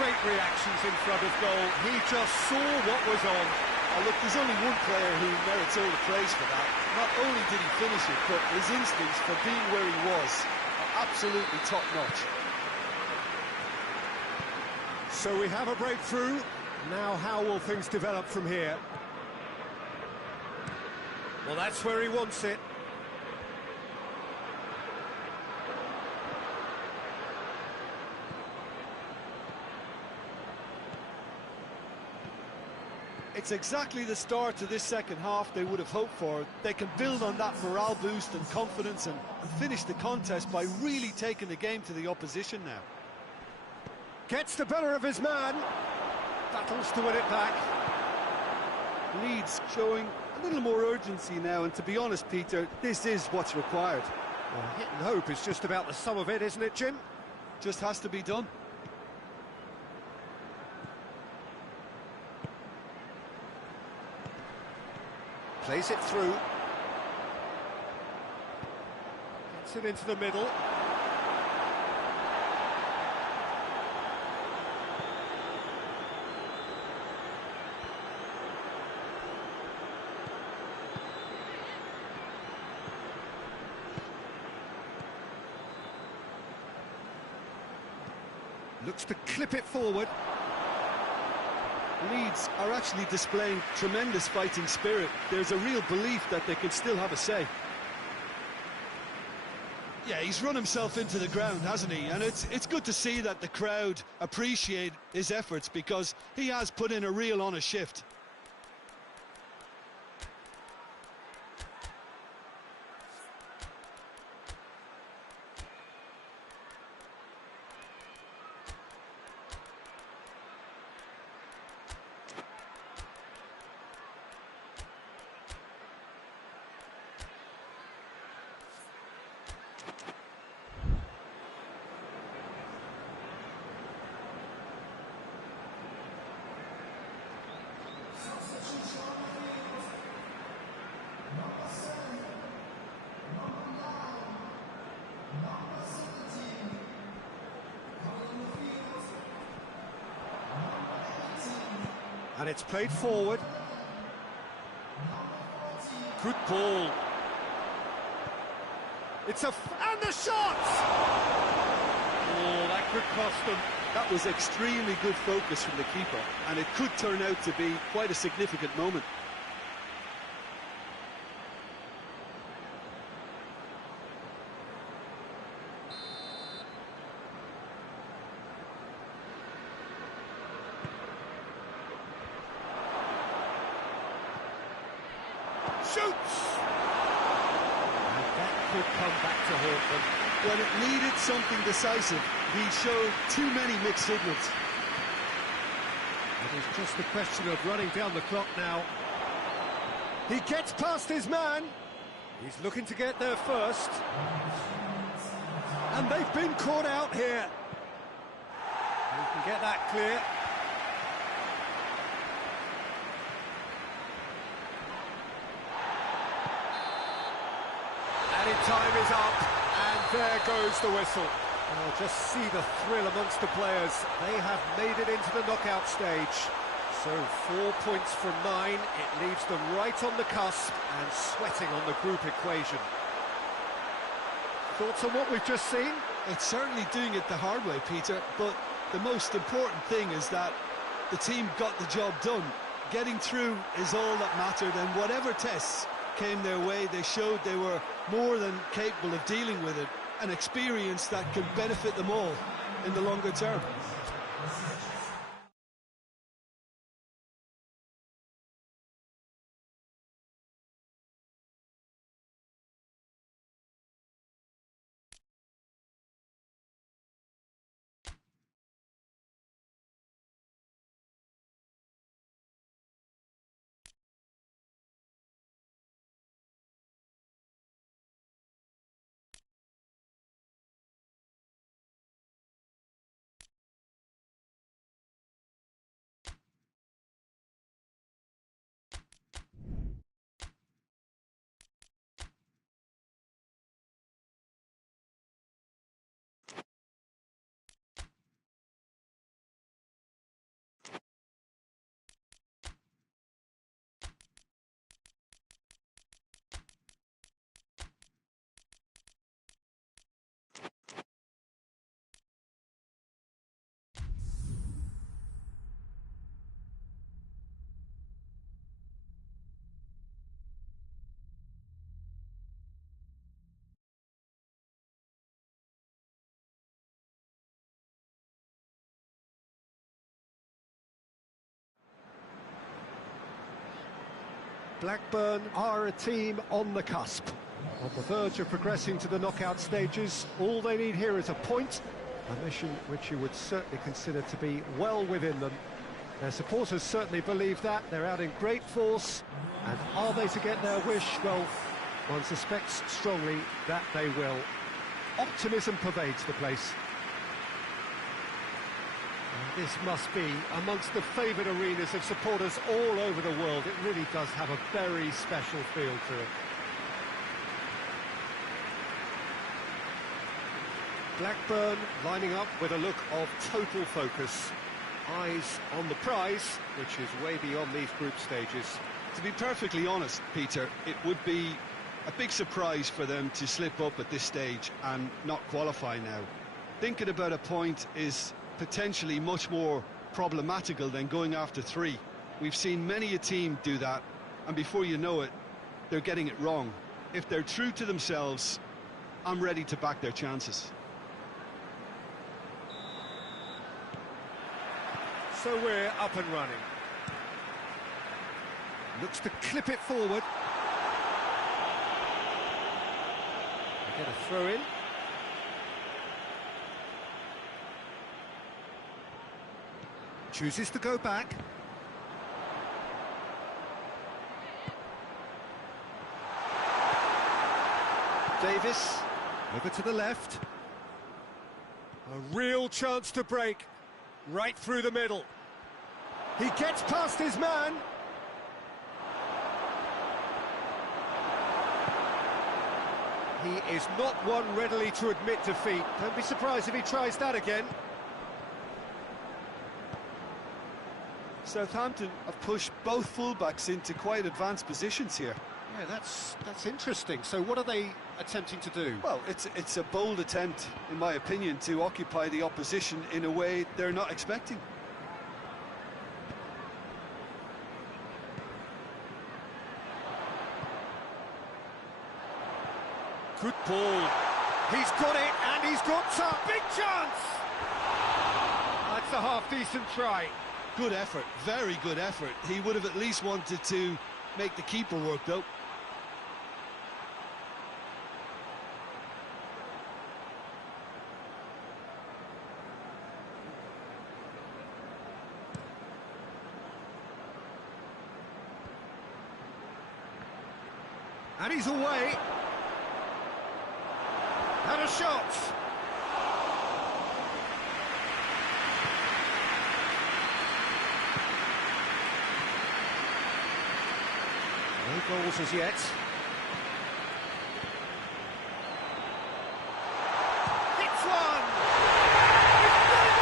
Great reactions in front of goal. He just saw what was on. Oh, look, there's only one player who merits all the praise for that. Not only did he finish it, but his instincts for being where he was are absolutely top-notch. So we have a breakthrough. Now how will things develop from here? Well, that's where he wants it. It's exactly the start to this second half they would have hoped for. They can build on that morale boost and confidence and finish the contest by really taking the game to the opposition now. Gets the better of his man. Battles to win it back. Leeds showing a little more urgency now, and to be honest, Peter, this is what's required. Well, hit and hope is just about the sum of it, isn't it, Jim? Just has to be done. Plays it through. Gets it into the middle. Looks to clip it forward. Leeds are actually displaying tremendous fighting spirit. There's a real belief that they can still have a say. Yeah, he's run himself into the ground, hasn't he? And it's good to see that the crowd appreciate his efforts, because he has put in a real honest shift. And it's played forward. Good ball. And the shot! Oh, that could cost them. That was extremely good focus from the keeper, and it could turn out to be quite a significant moment. Shoots! And that could come back to haunt them. When it needed something decisive, he showed too many mixed signals. It is just a question of running down the clock now. He gets past his man. He's looking to get there first. And they've been caught out here. He can get that clear. Added time is up, and there goes the whistle. Oh, just see the thrill amongst the players. They have made it into the knockout stage. So 4 points from 9, it leaves them right on the cusp and sweating on the group equation. Thoughts on what we've just seen? It's certainly doing it the hard way, Peter, but the most important thing is that the team got the job done. Getting through is all that mattered, and whatever tests came their way, they showed they were more than capable of dealing with it, an experience that can benefit them all in the longer term. Blackburn are a team on the cusp, on the verge of progressing to the knockout stages. All they need here is a point, a mission which you would certainly consider to be well within them. Their supporters certainly believe that. They're out in great force, and are they to get their wish? Well, one suspects strongly that they will. Optimism pervades the place. This must be amongst the favoured arenas of supporters all over the world. It really does have a very special feel to it. Blackburn lining up with a look of total focus. Eyes on the prize, which is way beyond these group stages. To be perfectly honest, Peter, it would be a big surprise for them to slip up at this stage and not qualify now. Thinking about a point is potentially much more problematical than going after 3. We've seen many a team do that, and before you know it, they're getting it wrong. If they're true to themselves, I'm ready to back their chances. So we're up and running. Looks to clip it forward. They get a throw in. Chooses to go back. Davis, over to the left. A real chance to break, right through the middle. He gets past his man. He is not one readily to admit defeat. Don't be surprised if he tries that again. Southampton have pushed both fullbacks into quite advanced positions here. Yeah, that's interesting. So what are they attempting to do? Well, it's a bold attempt, in my opinion, to occupy the opposition in a way they're not expecting. Good ball. He's got it, and he's got some big chance. That's a half-decent try. Good effort, very good effort. He would have at least wanted to make the keeper work, though. And he's away. And a shot. No goals as yet. Hits one! It's got a goal!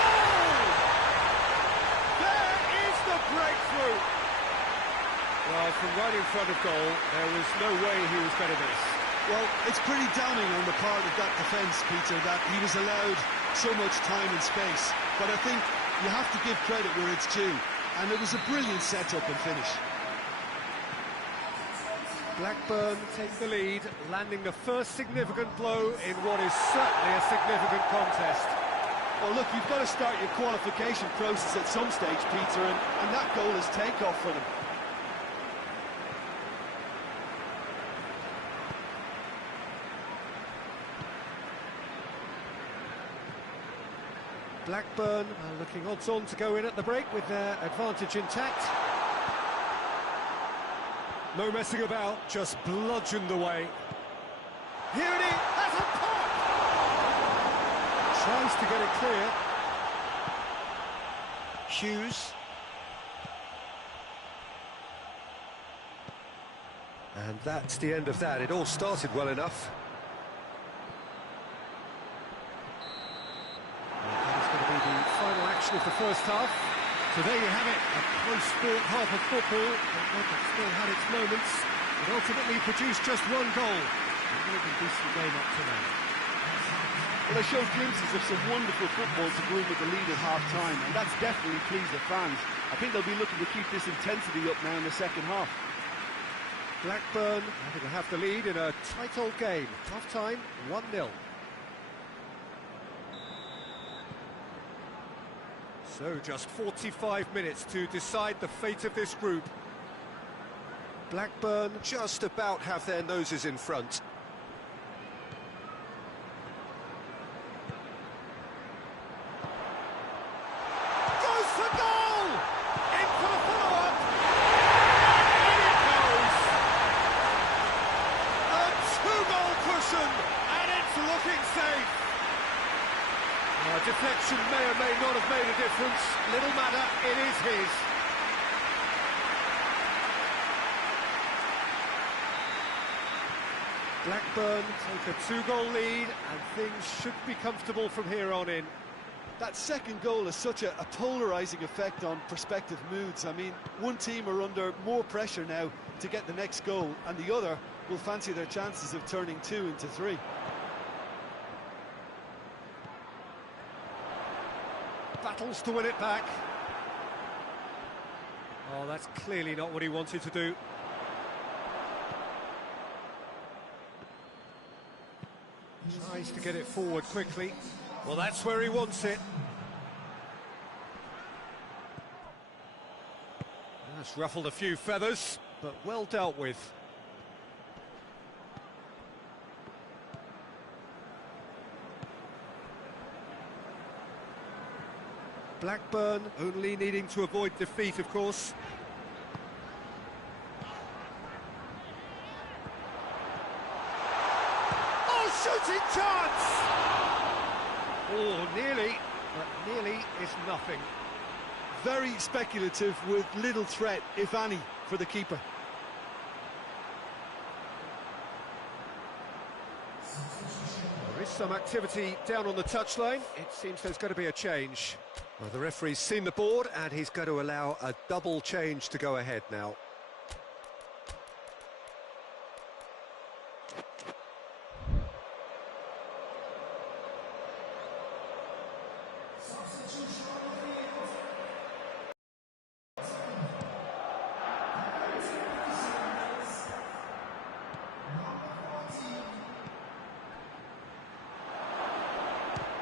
There is the breakthrough! Well, from right in front of goal, there was no way he was going to miss. Well, it's pretty damning on the part of that defence, Peter, that he was allowed so much time and space. But I think you have to give credit where it's due. And it was a brilliant setup and finish. Blackburn take the lead, landing the first significant blow in what is certainly a significant contest. Well, look, you've got to start your qualification process at some stage, Peter, and that goal is take-off for them. Blackburn are looking odds-on to go in at the break with their advantage intact. No messing about, just bludgeoned away. Here it is, has a pop! Tries to get it clear. Hughes. And that's the end of that. It all started well enough. Final action of the first half. So there you have it, a close-fought half of football, but it still had its moments. It ultimately produced just one goal. A really decent game up to now. Well, they showed glimpses of some wonderful football to go in with the lead at half-time, and that's definitely pleased the fans. I think they'll be looking to keep this intensity up now in the second half. Blackburn having to have the lead in a tight old game. Half-time, 1-0. So just 45 minutes to decide the fate of this group. Blackburn just about have their noses in front. Goes for goal! In for the follow-up! And it goes! A two-goal cushion, and it's looking safe. Deflection may or may not have made a difference. little matter, it is his. Blackburn take a 2-goal lead, and things should be comfortable from here on in. That second goal has such a polarising effect on prospective moods. I mean, one team are under more pressure now to get the next goal, and the other will fancy their chances of turning 2 into 3. Battles to win it back. Oh, that's clearly not what he wanted to do. Tries to get it forward quickly. Well, that's where he wants it. That's ruffled a few feathers, but well dealt with. Blackburn only needing to avoid defeat, of course. Oh, shooting chance! Oh, nearly, but nearly is nothing. Very speculative with little threat, if any, for the keeper. There is some activity down on the touchline. It seems there's going to be a change. Well, the referee's seen the board, and he's going to allow a double change to go ahead now.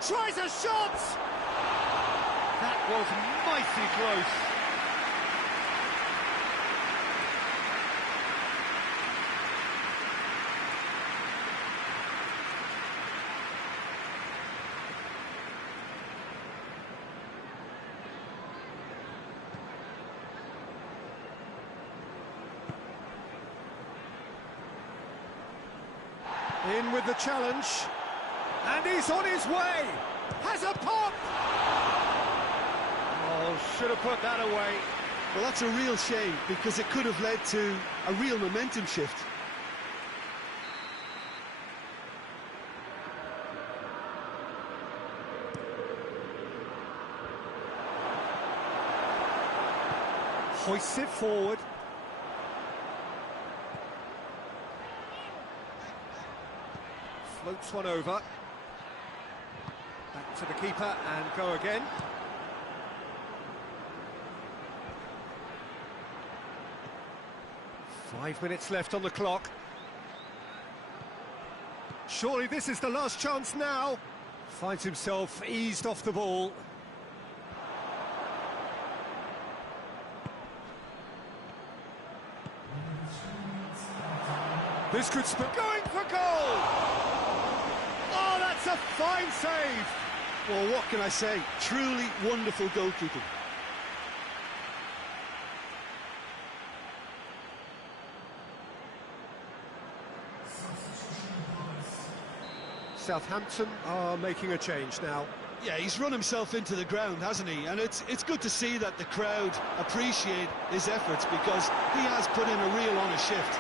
Tries a shot! That was mighty close. In with the challenge. And he's on his way! Has a pop! Oh, should have put that away. Well, that's a real shame, because it could have led to a real momentum shift. Hoists it forward. Floats one over. Back to the keeper and go again. Five minutes left on the clock. Surely this is the last chance now. Finds himself eased off the ball. This could spin. Going for goal! Oh, that's a fine save! Well, what can I say? Truly wonderful goalkeeping. Southampton are making a change now. Yeah, he's run himself into the ground, hasn't he? And it's good to see that the crowd appreciate his efforts, because he has put in a real honest shift.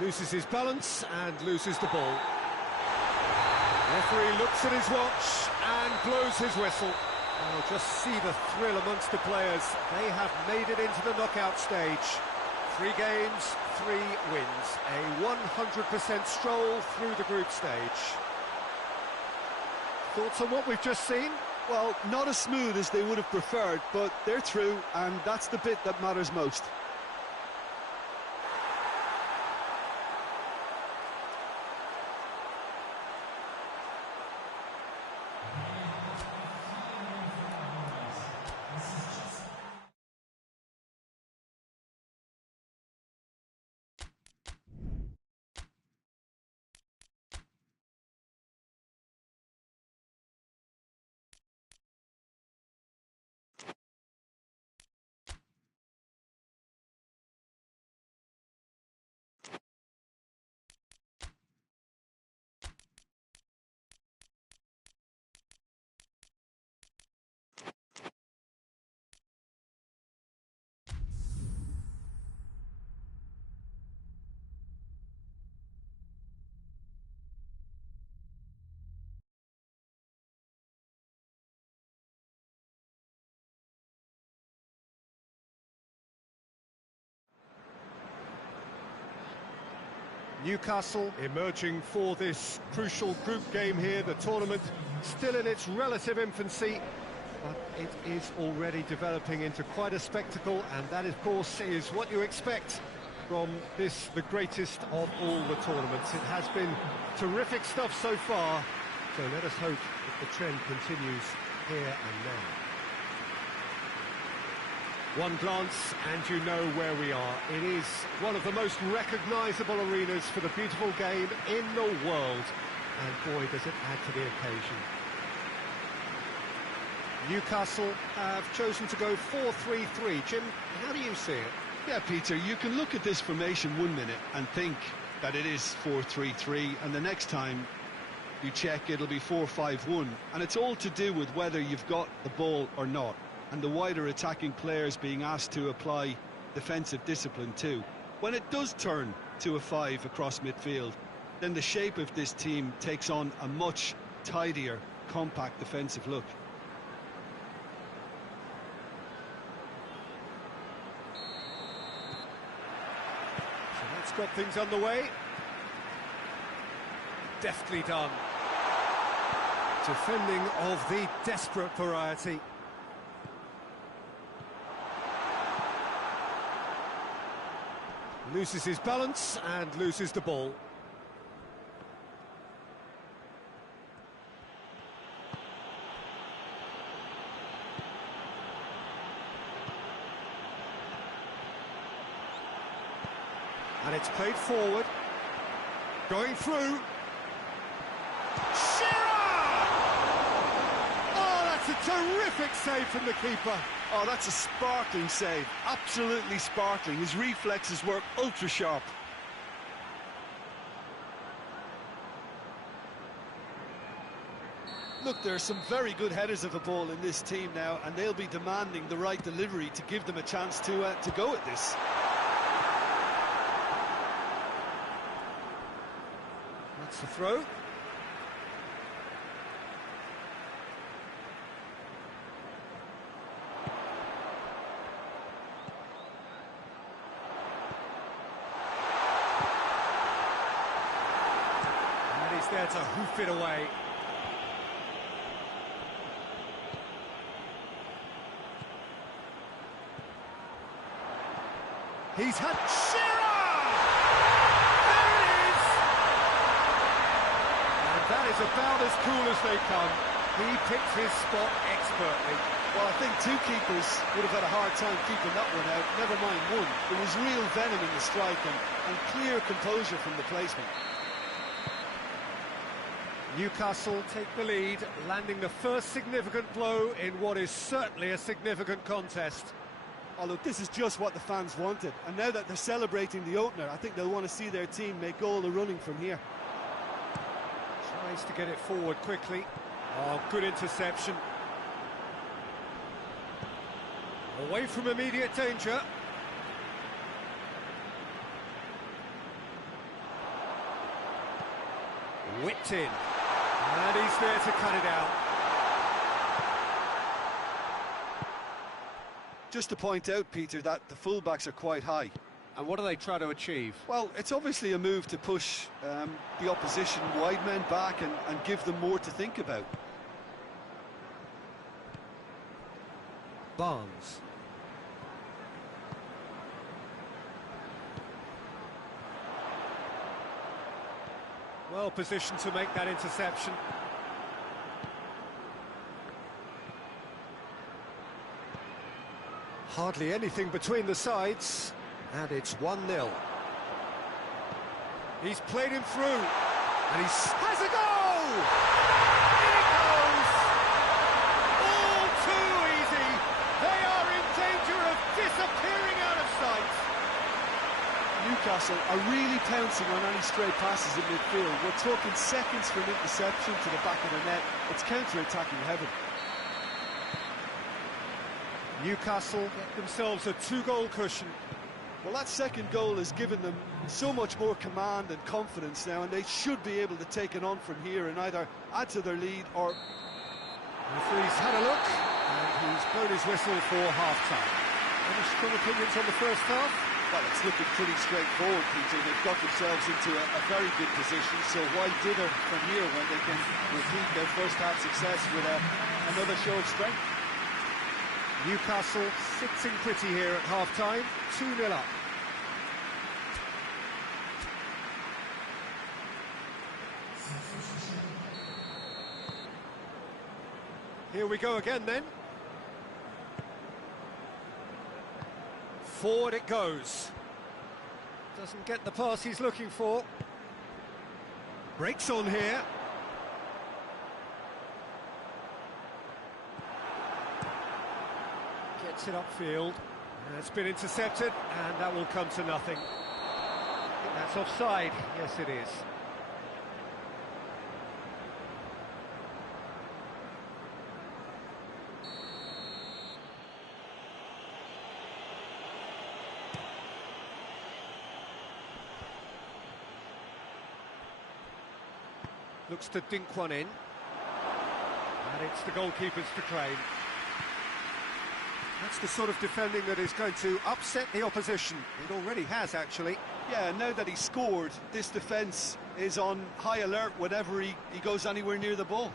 Loses his balance and loses the ball. Referee looks at his watch and blows his whistle. Oh, just see the thrill amongst the players. They have made it into the knockout stage. 3 games, 3 wins. A 100% stroll through the group stage. Thoughts on what we've just seen? Well, not as smooth as they would have preferred, but they're through, and that's the bit that matters most. Newcastle emerging for this crucial group game here, the tournament still in its relative infancy, but it is already developing into quite a spectacle, and that, of course, is what you expect from this, the greatest of all the tournaments. It has been terrific stuff so far, so let us hope that the trend continues here and now. One glance and you know where we are. It is one of the most recognisable arenas for the beautiful game in the world, and boy does it add to the occasion. Newcastle have chosen to go 4-3-3. Jim, how do you see it? Yeah, Peter, you can look at this formation 1 minute and think that it is 4-3-3, and the next time you check it'll be 4-5-1, and it's all to do with whether you've got the ball or not, and the wider attacking players being asked to apply defensive discipline too. When it does turn to a 5 across midfield, then the shape of this team takes on a much tidier, compact defensive look. So that's got things underway. Deftly done. Defending of the desperate variety. Loses his balance and loses the ball. And it's played forward. Going through. A terrific save from the keeper. Oh, that's a sparkling save. Absolutely sparkling. His reflexes were ultra sharp. Look, there are some very good headers of the ball in this team now, and they'll be demanding the right delivery to give them a chance to go at this. That's the throw. There to hoof it away. He's had Shearer! There it is! And that is about as cool as they come. He picks his spot expertly. Well, I think two keepers would have had a hard time keeping that one out, never mind one. There was real venom in the strike and clear composure from the placement. Newcastle take the lead, landing the first significant blow in what is certainly a significant contest. Oh, look, this is just what the fans wanted. And now that they're celebrating the opener, I think they'll want to see their team make all the running from here. Tries to get it forward quickly. Oh, good interception. Away from immediate danger. Whipped in. And he's there to cut it out. Just to point out, Peter, that the fullbacks are quite high. And what do they try to achieve? Well, it's obviously a move to push the opposition wide men back and give them more to think about. Barnes. Well positioned to make that interception. Hardly anything between the sides, and it's 1-0. He's played him through, and he has a goal! In it goes! All too easy. They are in danger of disappearing out of sight. Newcastle are really pouncing on any stray passes in midfield. We're talking seconds from interception to the back of the net. It's counter-attacking heaven. Newcastle get themselves a 2-goal cushion. Well, that second goal has given them so much more command and confidence now, and they should be able to take it on from here and either add to their lead or... The referee's had a look, and he's blown his whistle for half-time. Any strong opinions on the first half? Well, it's looking pretty straightforward, Peter. They've got themselves into a very good position, so why dither from here when they can repeat their first-half success with another show of strength? Newcastle sitting pretty here at half-time, 2-0 up. Here we go again then. Forward it goes. Doesn't get the pass he's looking for. Breaks on here. Gets it upfield. It's been intercepted, and that will come to nothing. I think that's offside. Yes, it is. Looks to dink one in. And it's the goalkeeper's to claim. That's the sort of defending that is going to upset the opposition. It already has, actually. Yeah, now that he's scored, this defence is on high alert whenever he goes anywhere near the ball.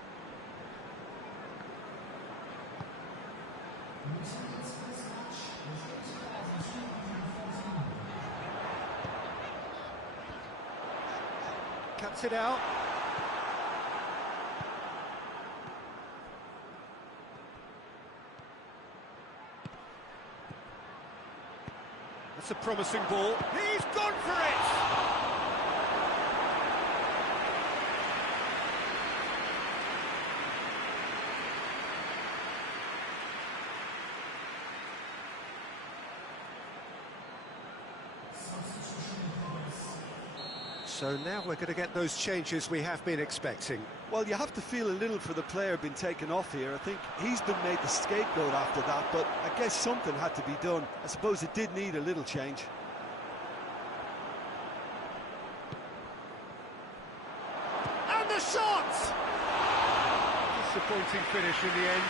Cuts it out. That's a promising ball. He's gone for it! So now we're going to get those changes we have been expecting. Well, you have to feel a little for the player being taken off here. I think he's been made the scapegoat after that, but I guess something had to be done. I suppose it did need a little change. And the shot! Disappointing finish in the end.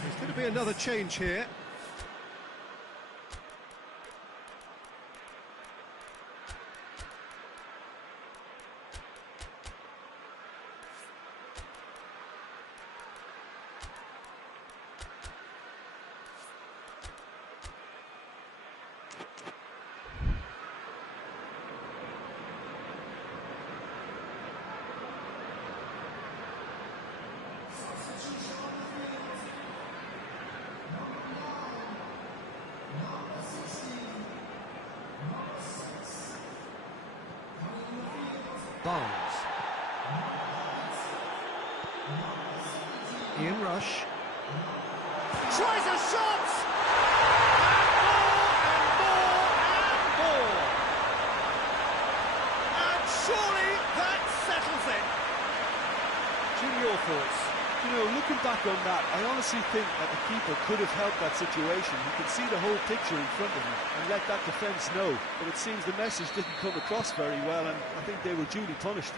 There's going to be another change here. Barnes. Ian Rush. Tries a shot! And more! And surely that settles it. Jim, your thoughts? You know, looking back on that, I honestly think that the keeper could have helped that situation. He could see the whole picture in front of him and let that defence know. But it seems the message didn't come across very well, and I think they were duly punished.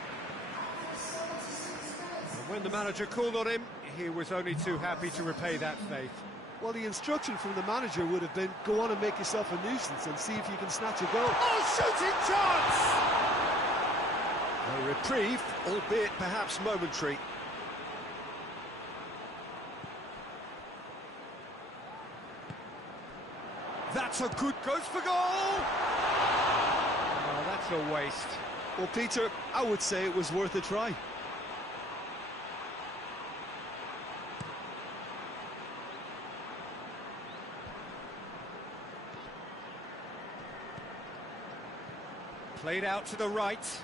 And when the manager called on him, he was only too happy to repay that faith. Well, the instruction from the manager would have been, go on and make yourself a nuisance and see if you can snatch a goal. Oh, shooting chance! A reprieve, albeit perhaps momentary. That's a good goes for goal! Oh, that's a waste. Well, Peter, I would say it was worth a try. Played out to the right,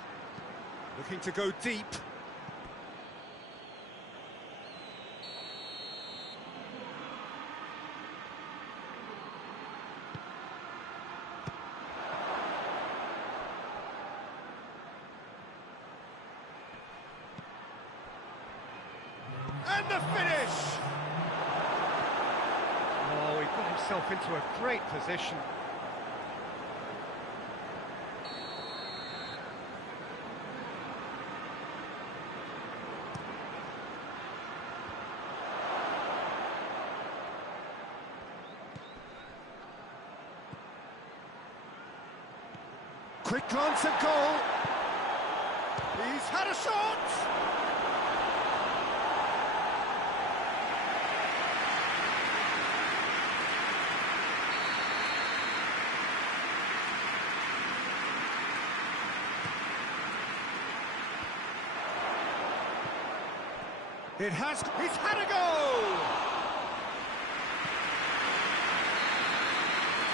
looking to go deep. And the finish! Oh, he got himself into a great position. Quick glance at goal. He's had a shot. He's had a goal!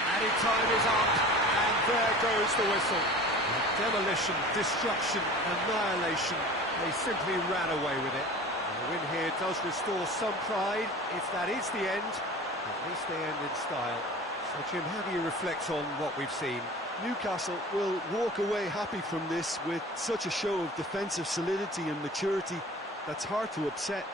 Added time is up, and there goes the whistle. Demolition, destruction, annihilation. They simply ran away with it. And the win here does restore some pride. If that is the end, at least they end in style. So, Jim, how do you reflect on what we've seen? Newcastle will walk away happy from this with such a show of defensive solidity and maturity that's hard to upset.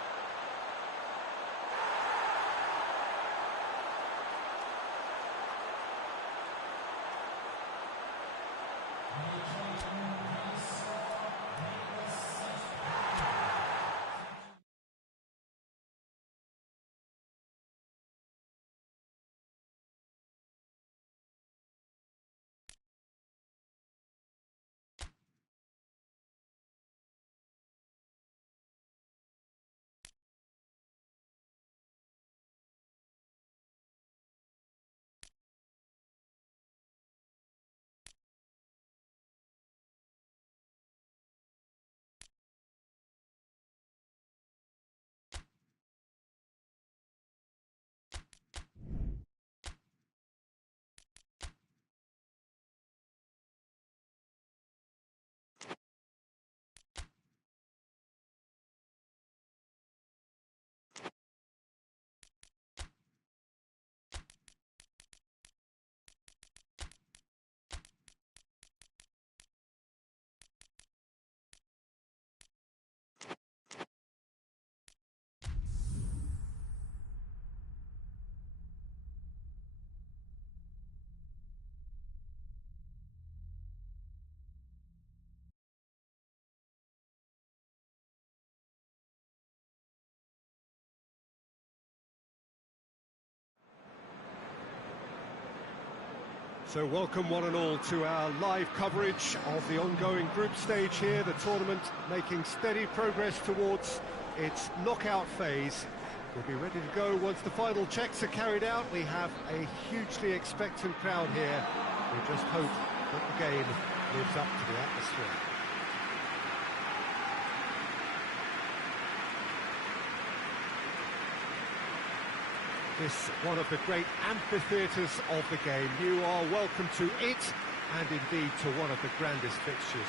So welcome one and all to our live coverage of the ongoing group stage here, the tournament making steady progress towards its knockout phase. We'll be ready to go once the final checks are carried out. We have a hugely expectant crowd here. We just hope that the game lives up to the atmosphere. This one of the great amphitheatres of the game. You are welcome to it, and indeed to one of the grandest fixtures.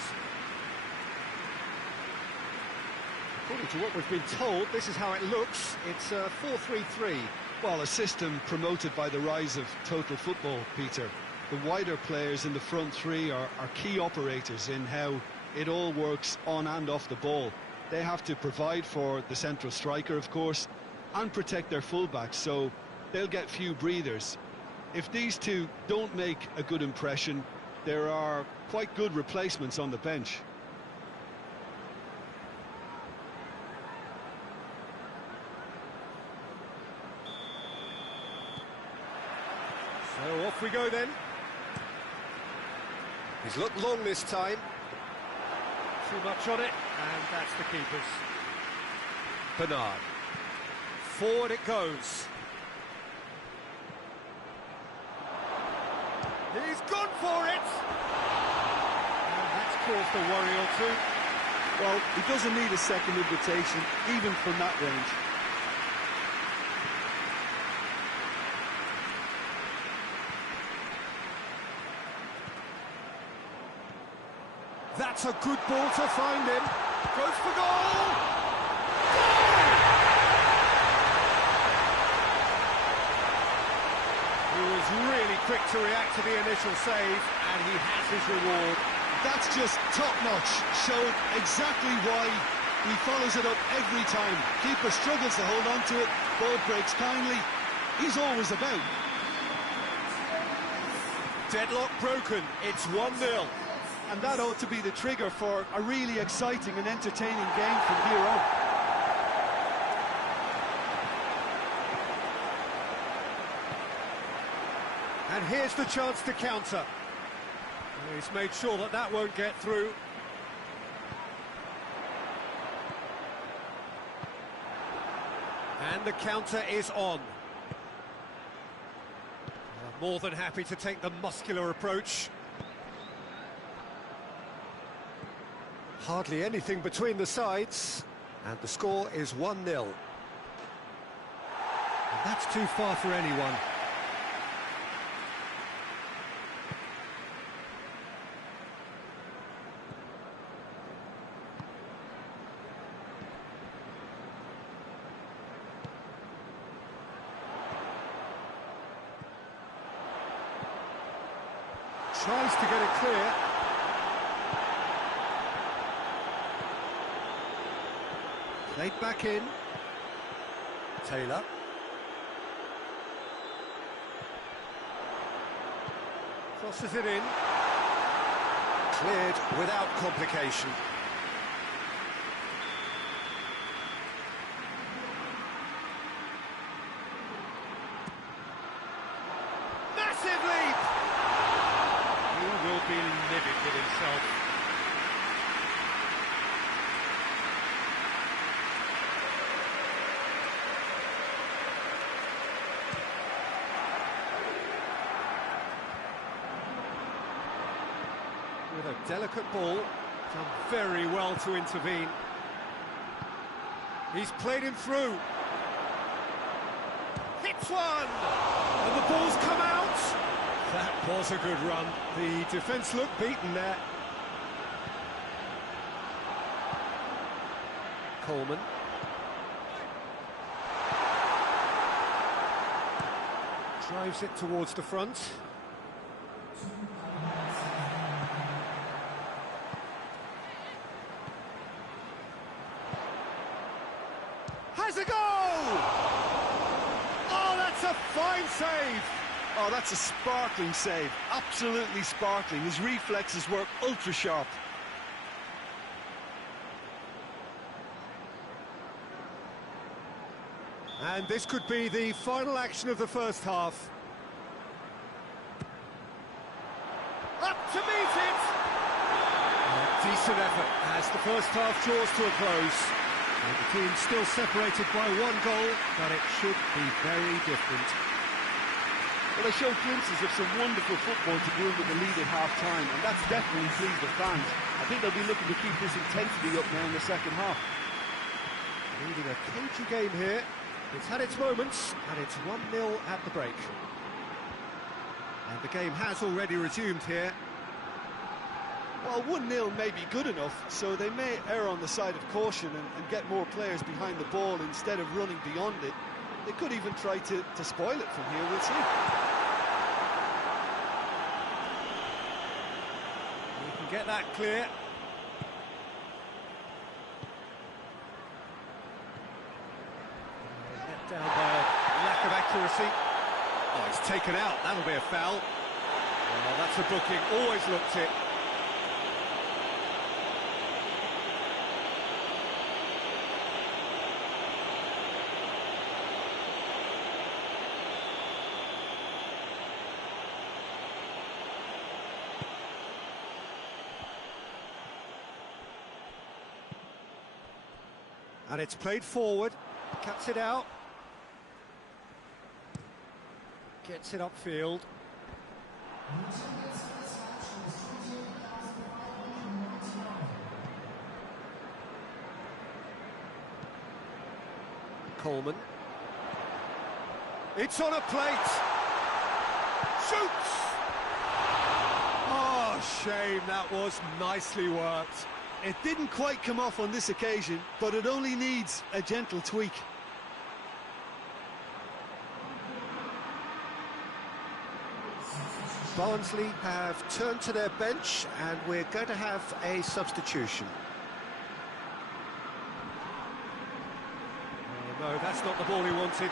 According to what we've been told, this is how it looks. It's 4-3-3. Well, a system promoted by the rise of total football, Peter. The wider players in the front three are key operators in how it all works on and off the ball. They have to provide for the central striker, of course, and protect their fullbacks, so they'll get few breathers. If these two don't make a good impression, there are quite good replacements on the bench. So off we go then. He's looked long this time. Too much on it, and that's the keeper's. Bernard. Forward it goes. He's gone for it! And that's caused a worry or two. Well, he doesn't need a second invitation, even from that range. That's a good ball to find him. Goes for goal! He was really quick to react to the initial save, and he has his reward. That's just top-notch. Showed exactly why he follows it up every time. Keeper struggles to hold on to it. Ball breaks kindly. He's always about. Deadlock broken. It's 1-0. And that ought to be the trigger for a really exciting and entertaining game from here on. And here's the chance to counter. He's made sure that that won't get through. And the counter is on. More than happy to take the muscular approach. Hardly anything between the sides, and the score is 1-0. And that's too far for anyone. Tries to get it clear. Played back in. Taylor. Crosses it in. Cleared without complication. Massive leap! He will be livid with himself. With a delicate ball, done very well to intervene. He's played him through. Hits one! And the ball's come out! That was a good run. The defence looked beaten there. Coleman. Drives it towards the front. Has a goal! Oh, that's a fine save! Oh, that's a sparkling save. Absolutely sparkling. His reflexes were ultra sharp. And this could be the final action of the first half. Up to meet it! A decent effort as the first half draws to a close. And the team still separated by one goal, but it should be very different. Well, they showed glimpses of some wonderful football to go in with the lead at half-time, and that's definitely pleased the fans. I think they'll be looking to keep this intensity up now in the second half. Leading a cagey game here. It's had its moments, and it's 1-0 at the break. And the game has already resumed here. Well, 1-0 may be good enough, so they may err on the side of caution and get more players behind the ball instead of running beyond it. They could even try to spoil it from here, we'll see. You can get that clear. Let down by a lack of accuracy. Oh, it's taken out, that'll be a foul. Well, that's a booking, always looked it. And it's played forward, cuts it out, gets it upfield. Coleman. It's on a plate. Shoots! Oh, shame, that was nicely worked. It didn't quite come off on this occasion, but it only needs a gentle tweak. Barnsley have turned to their bench, and we're going to have a substitution. Oh, no, that's not the ball he wanted.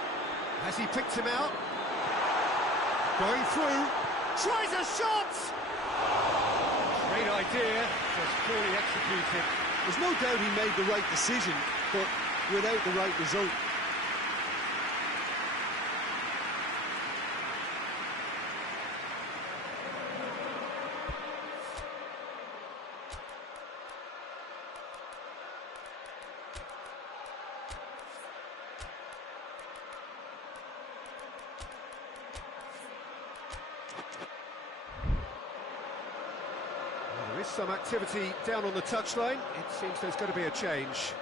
Has he picked him out? Going through. Tries a shot! Great idea, just poorly executed. There's no doubt he made the right decision, but without the right result. some activity down on the touchline. It seems there's going to be a change.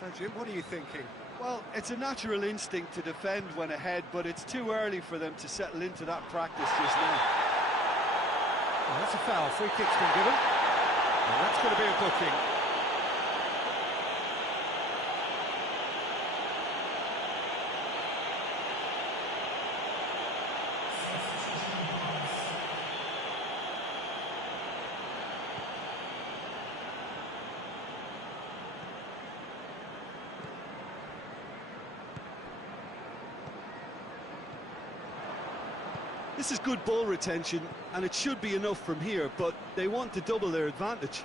So, Jim, what are you thinking? Well, it's a natural instinct to defend when ahead, but it's too early for them to settle into that practice just now. Well, that's a foul. Free kick's been given. And that's going to be a booking. This is good ball retention, and it should be enough from here, but they want to double their advantage.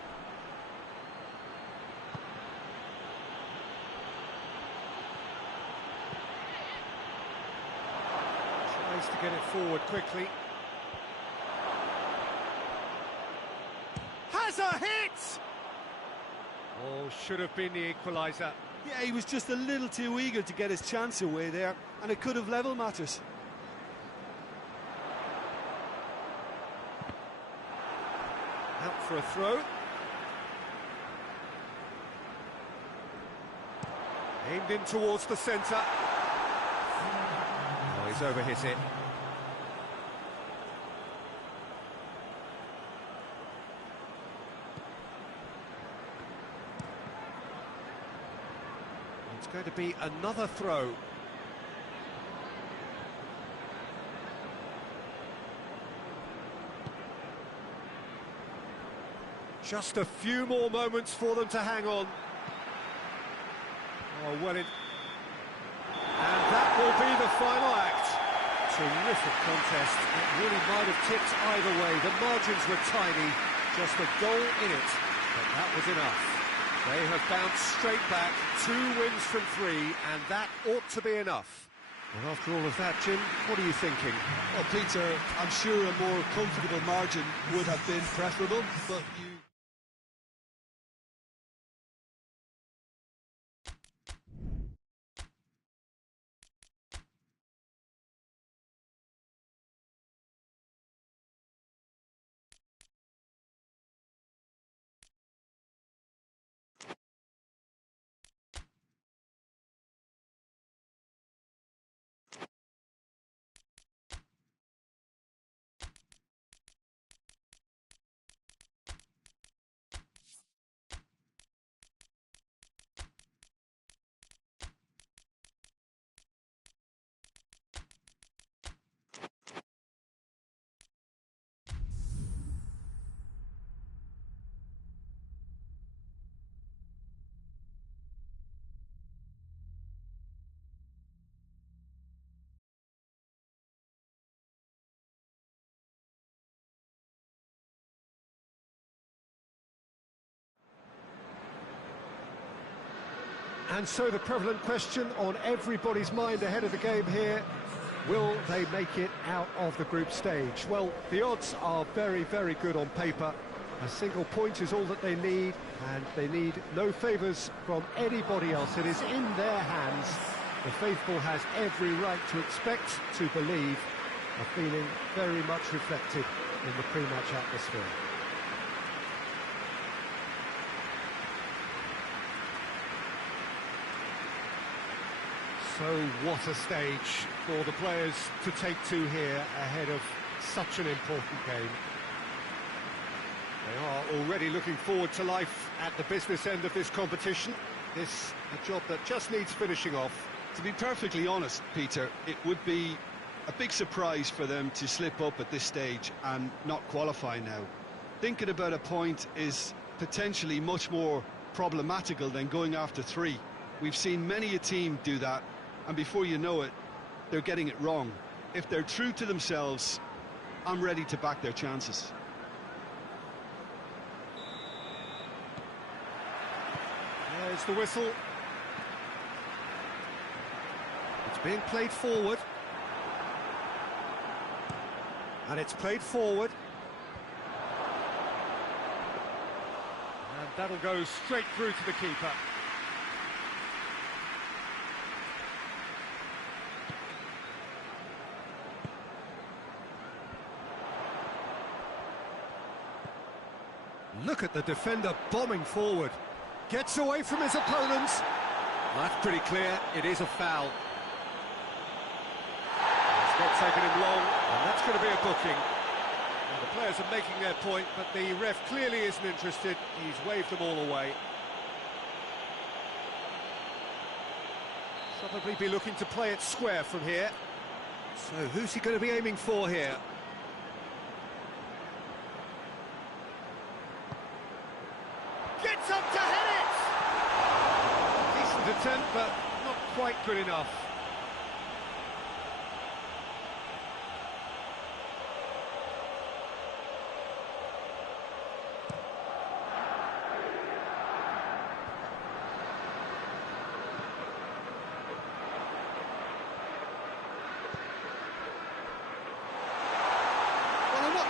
Tries to get it forward quickly. Has a hit! Oh, should have been the equaliser. Yeah, he was just a little too eager to get his chance away there, and it could have level matters. Out for a throw. Aimed in towards the centre. Oh, he's overhit it. It's going to be another throw. Just a few more moments for them to hang on. Oh, well, and that will be the final act. Terrific contest. It really might have tipped either way. The margins were tiny, just a goal in it, but that was enough. They have bounced straight back, 2 wins from 3, and that ought to be enough. And after all of that, Jim, what are you thinking? Well, Peter, I'm sure a more comfortable margin would have been preferable, but you... And so the prevalent question on everybody's mind ahead of the game here, will they make it out of the group stage? Well, the odds are very, very good on paper. A single point is all that they need, and they need no favours from anybody else. It is in their hands. The faithful has every right to expect, to believe, a feeling very much reflected in the pre-match atmosphere. So what a stage for the players to take to here ahead of such an important game. They are already looking forward to life at the business end of this competition. This a job that just needs finishing off. To be perfectly honest, Peter, it would be a big surprise for them to slip up at this stage and not qualify now. Thinking about a point is potentially much more problematical than going after 3. We've seen many a team do that, and before you know it, they're getting it wrong. If they're true to themselves, I'm ready to back their chances. There's the whistle. It's being played forward. And it's played forward. And that'll go straight through to the keeper. Look at the defender bombing forward. Gets away from his opponents. That's pretty clear, it is a foul. It's not taken him long, and that's going to be a booking. Well, the players are making their point, but the ref clearly isn't interested. He's waved them all away. Probably be looking to play it square from here. So who's he going to be aiming for here? Gets up to hit it! Decent attempt, but not quite good enough.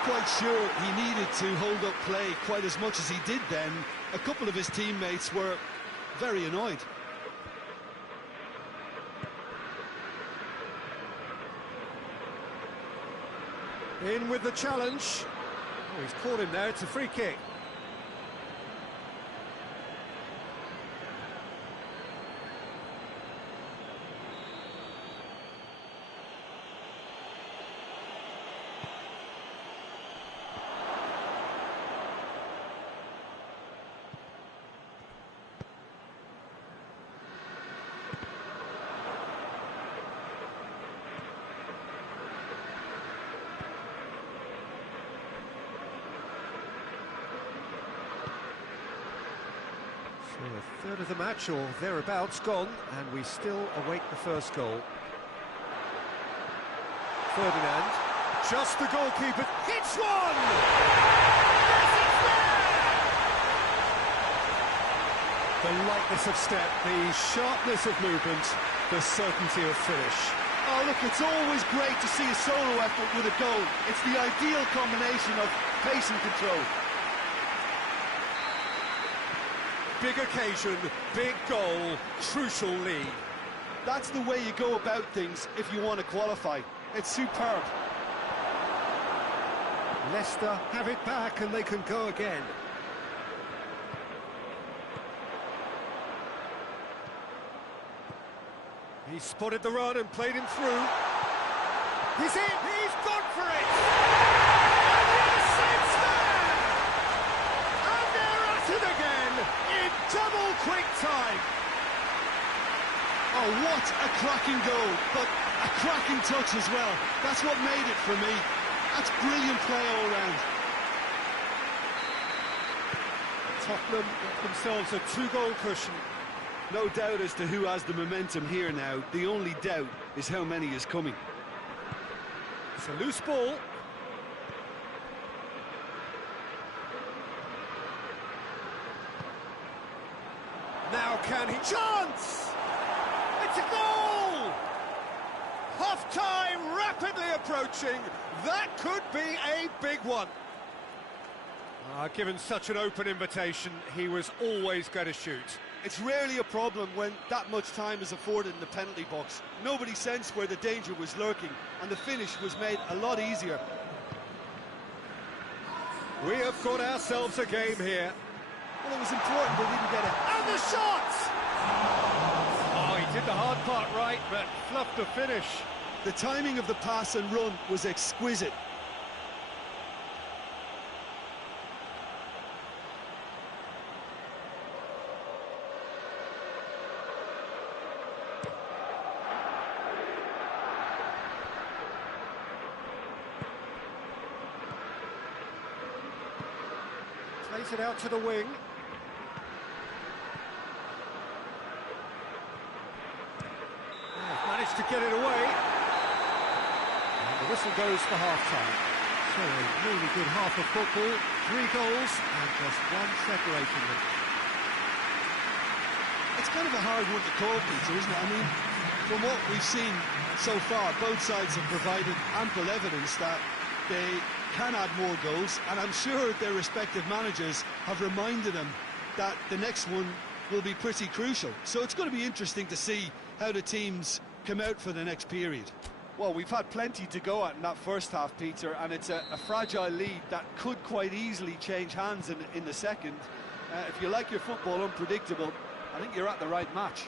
Quite sure he needed to hold up play quite as much as he did then. A couple of his teammates were very annoyed. In with the challenge. Oh, he's caught him there, it's a free kick. So a third of the match, or thereabouts, gone, and we still await the first goal. Ferdinand, just the goalkeeper, hits one! Yes, it's there! The lightness of step, the sharpness of movement, the certainty of finish. Oh, look, it's always great to see a solo effort with a goal. It's the ideal combination of pace and control. Big occasion, big goal, crucial lead. That's the way you go about things if you want to qualify. It's superb. Leicester have it back and they can go again. He spotted the run and played him through. He's in, he's gone for it! And yes, it's there! And they're at it again in double quick time. Oh, what a cracking goal, but a cracking touch as well. That's what made it for me. That's brilliant play all round. Tottenham get themselves a two-goal cushion. No doubt as to who has the momentum here now. The only doubt is how many is coming. It's a loose ball. Now can he... Chance! It's a goal! Half-time rapidly approaching. That could be a big one. Given such an open invitation, he was always going to shoot. It's rarely a problem when that much time is afforded in the penalty box. Nobody sensed where the danger was lurking, and the finish was made a lot easier. We have got ourselves a game here. Well, it was important they didn't get it. And the shot! Oh, he did the hard part right, but fluffed the finish. The timing of the pass and run was exquisite. Plays it out to the wing. Managed to get it away. And the whistle goes for half-time. So a really good half of football, 3 goals and just one separating them. It's kind of a hard one to call, Peter, isn't it? I mean, from what we've seen so far, both sides have provided ample evidence that they can add more goals, and I'm sure their respective managers have reminded them that the next one will be pretty crucial. So it's going to be interesting to see how the teams come out for the next period. Well, we've had plenty to go at in that first half, Peter, and it's a fragile lead that could quite easily change hands in the second. If you like your football unpredictable, I think you're at the right match.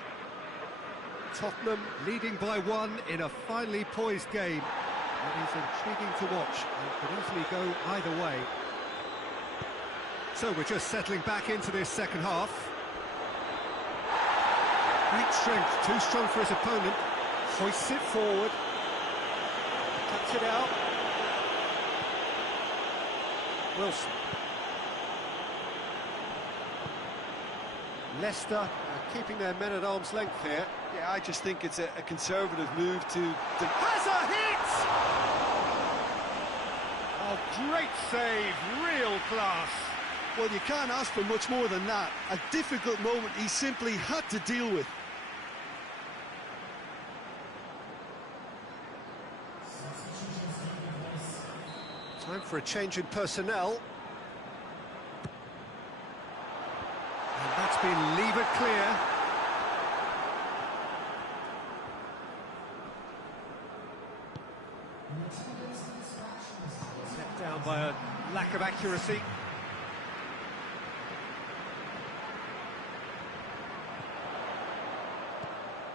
Tottenham leading by 1 in a finely poised game. It is intriguing to watch and could easily go either way. So we're just settling back into this second half. Great strength, too strong for his opponent. Hoists it forward. Cuts it out. Wilson. Leicester are keeping their men at arm's length here. Yeah, I just think it's a conservative move to... Has a hit! Oh, great save, real class. Well, you can't ask for much more than that. A difficult moment he simply had to deal with. Time for a change in personnel. And that's been levered clear. Let down by a lack of accuracy.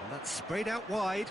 And that's sprayed out wide.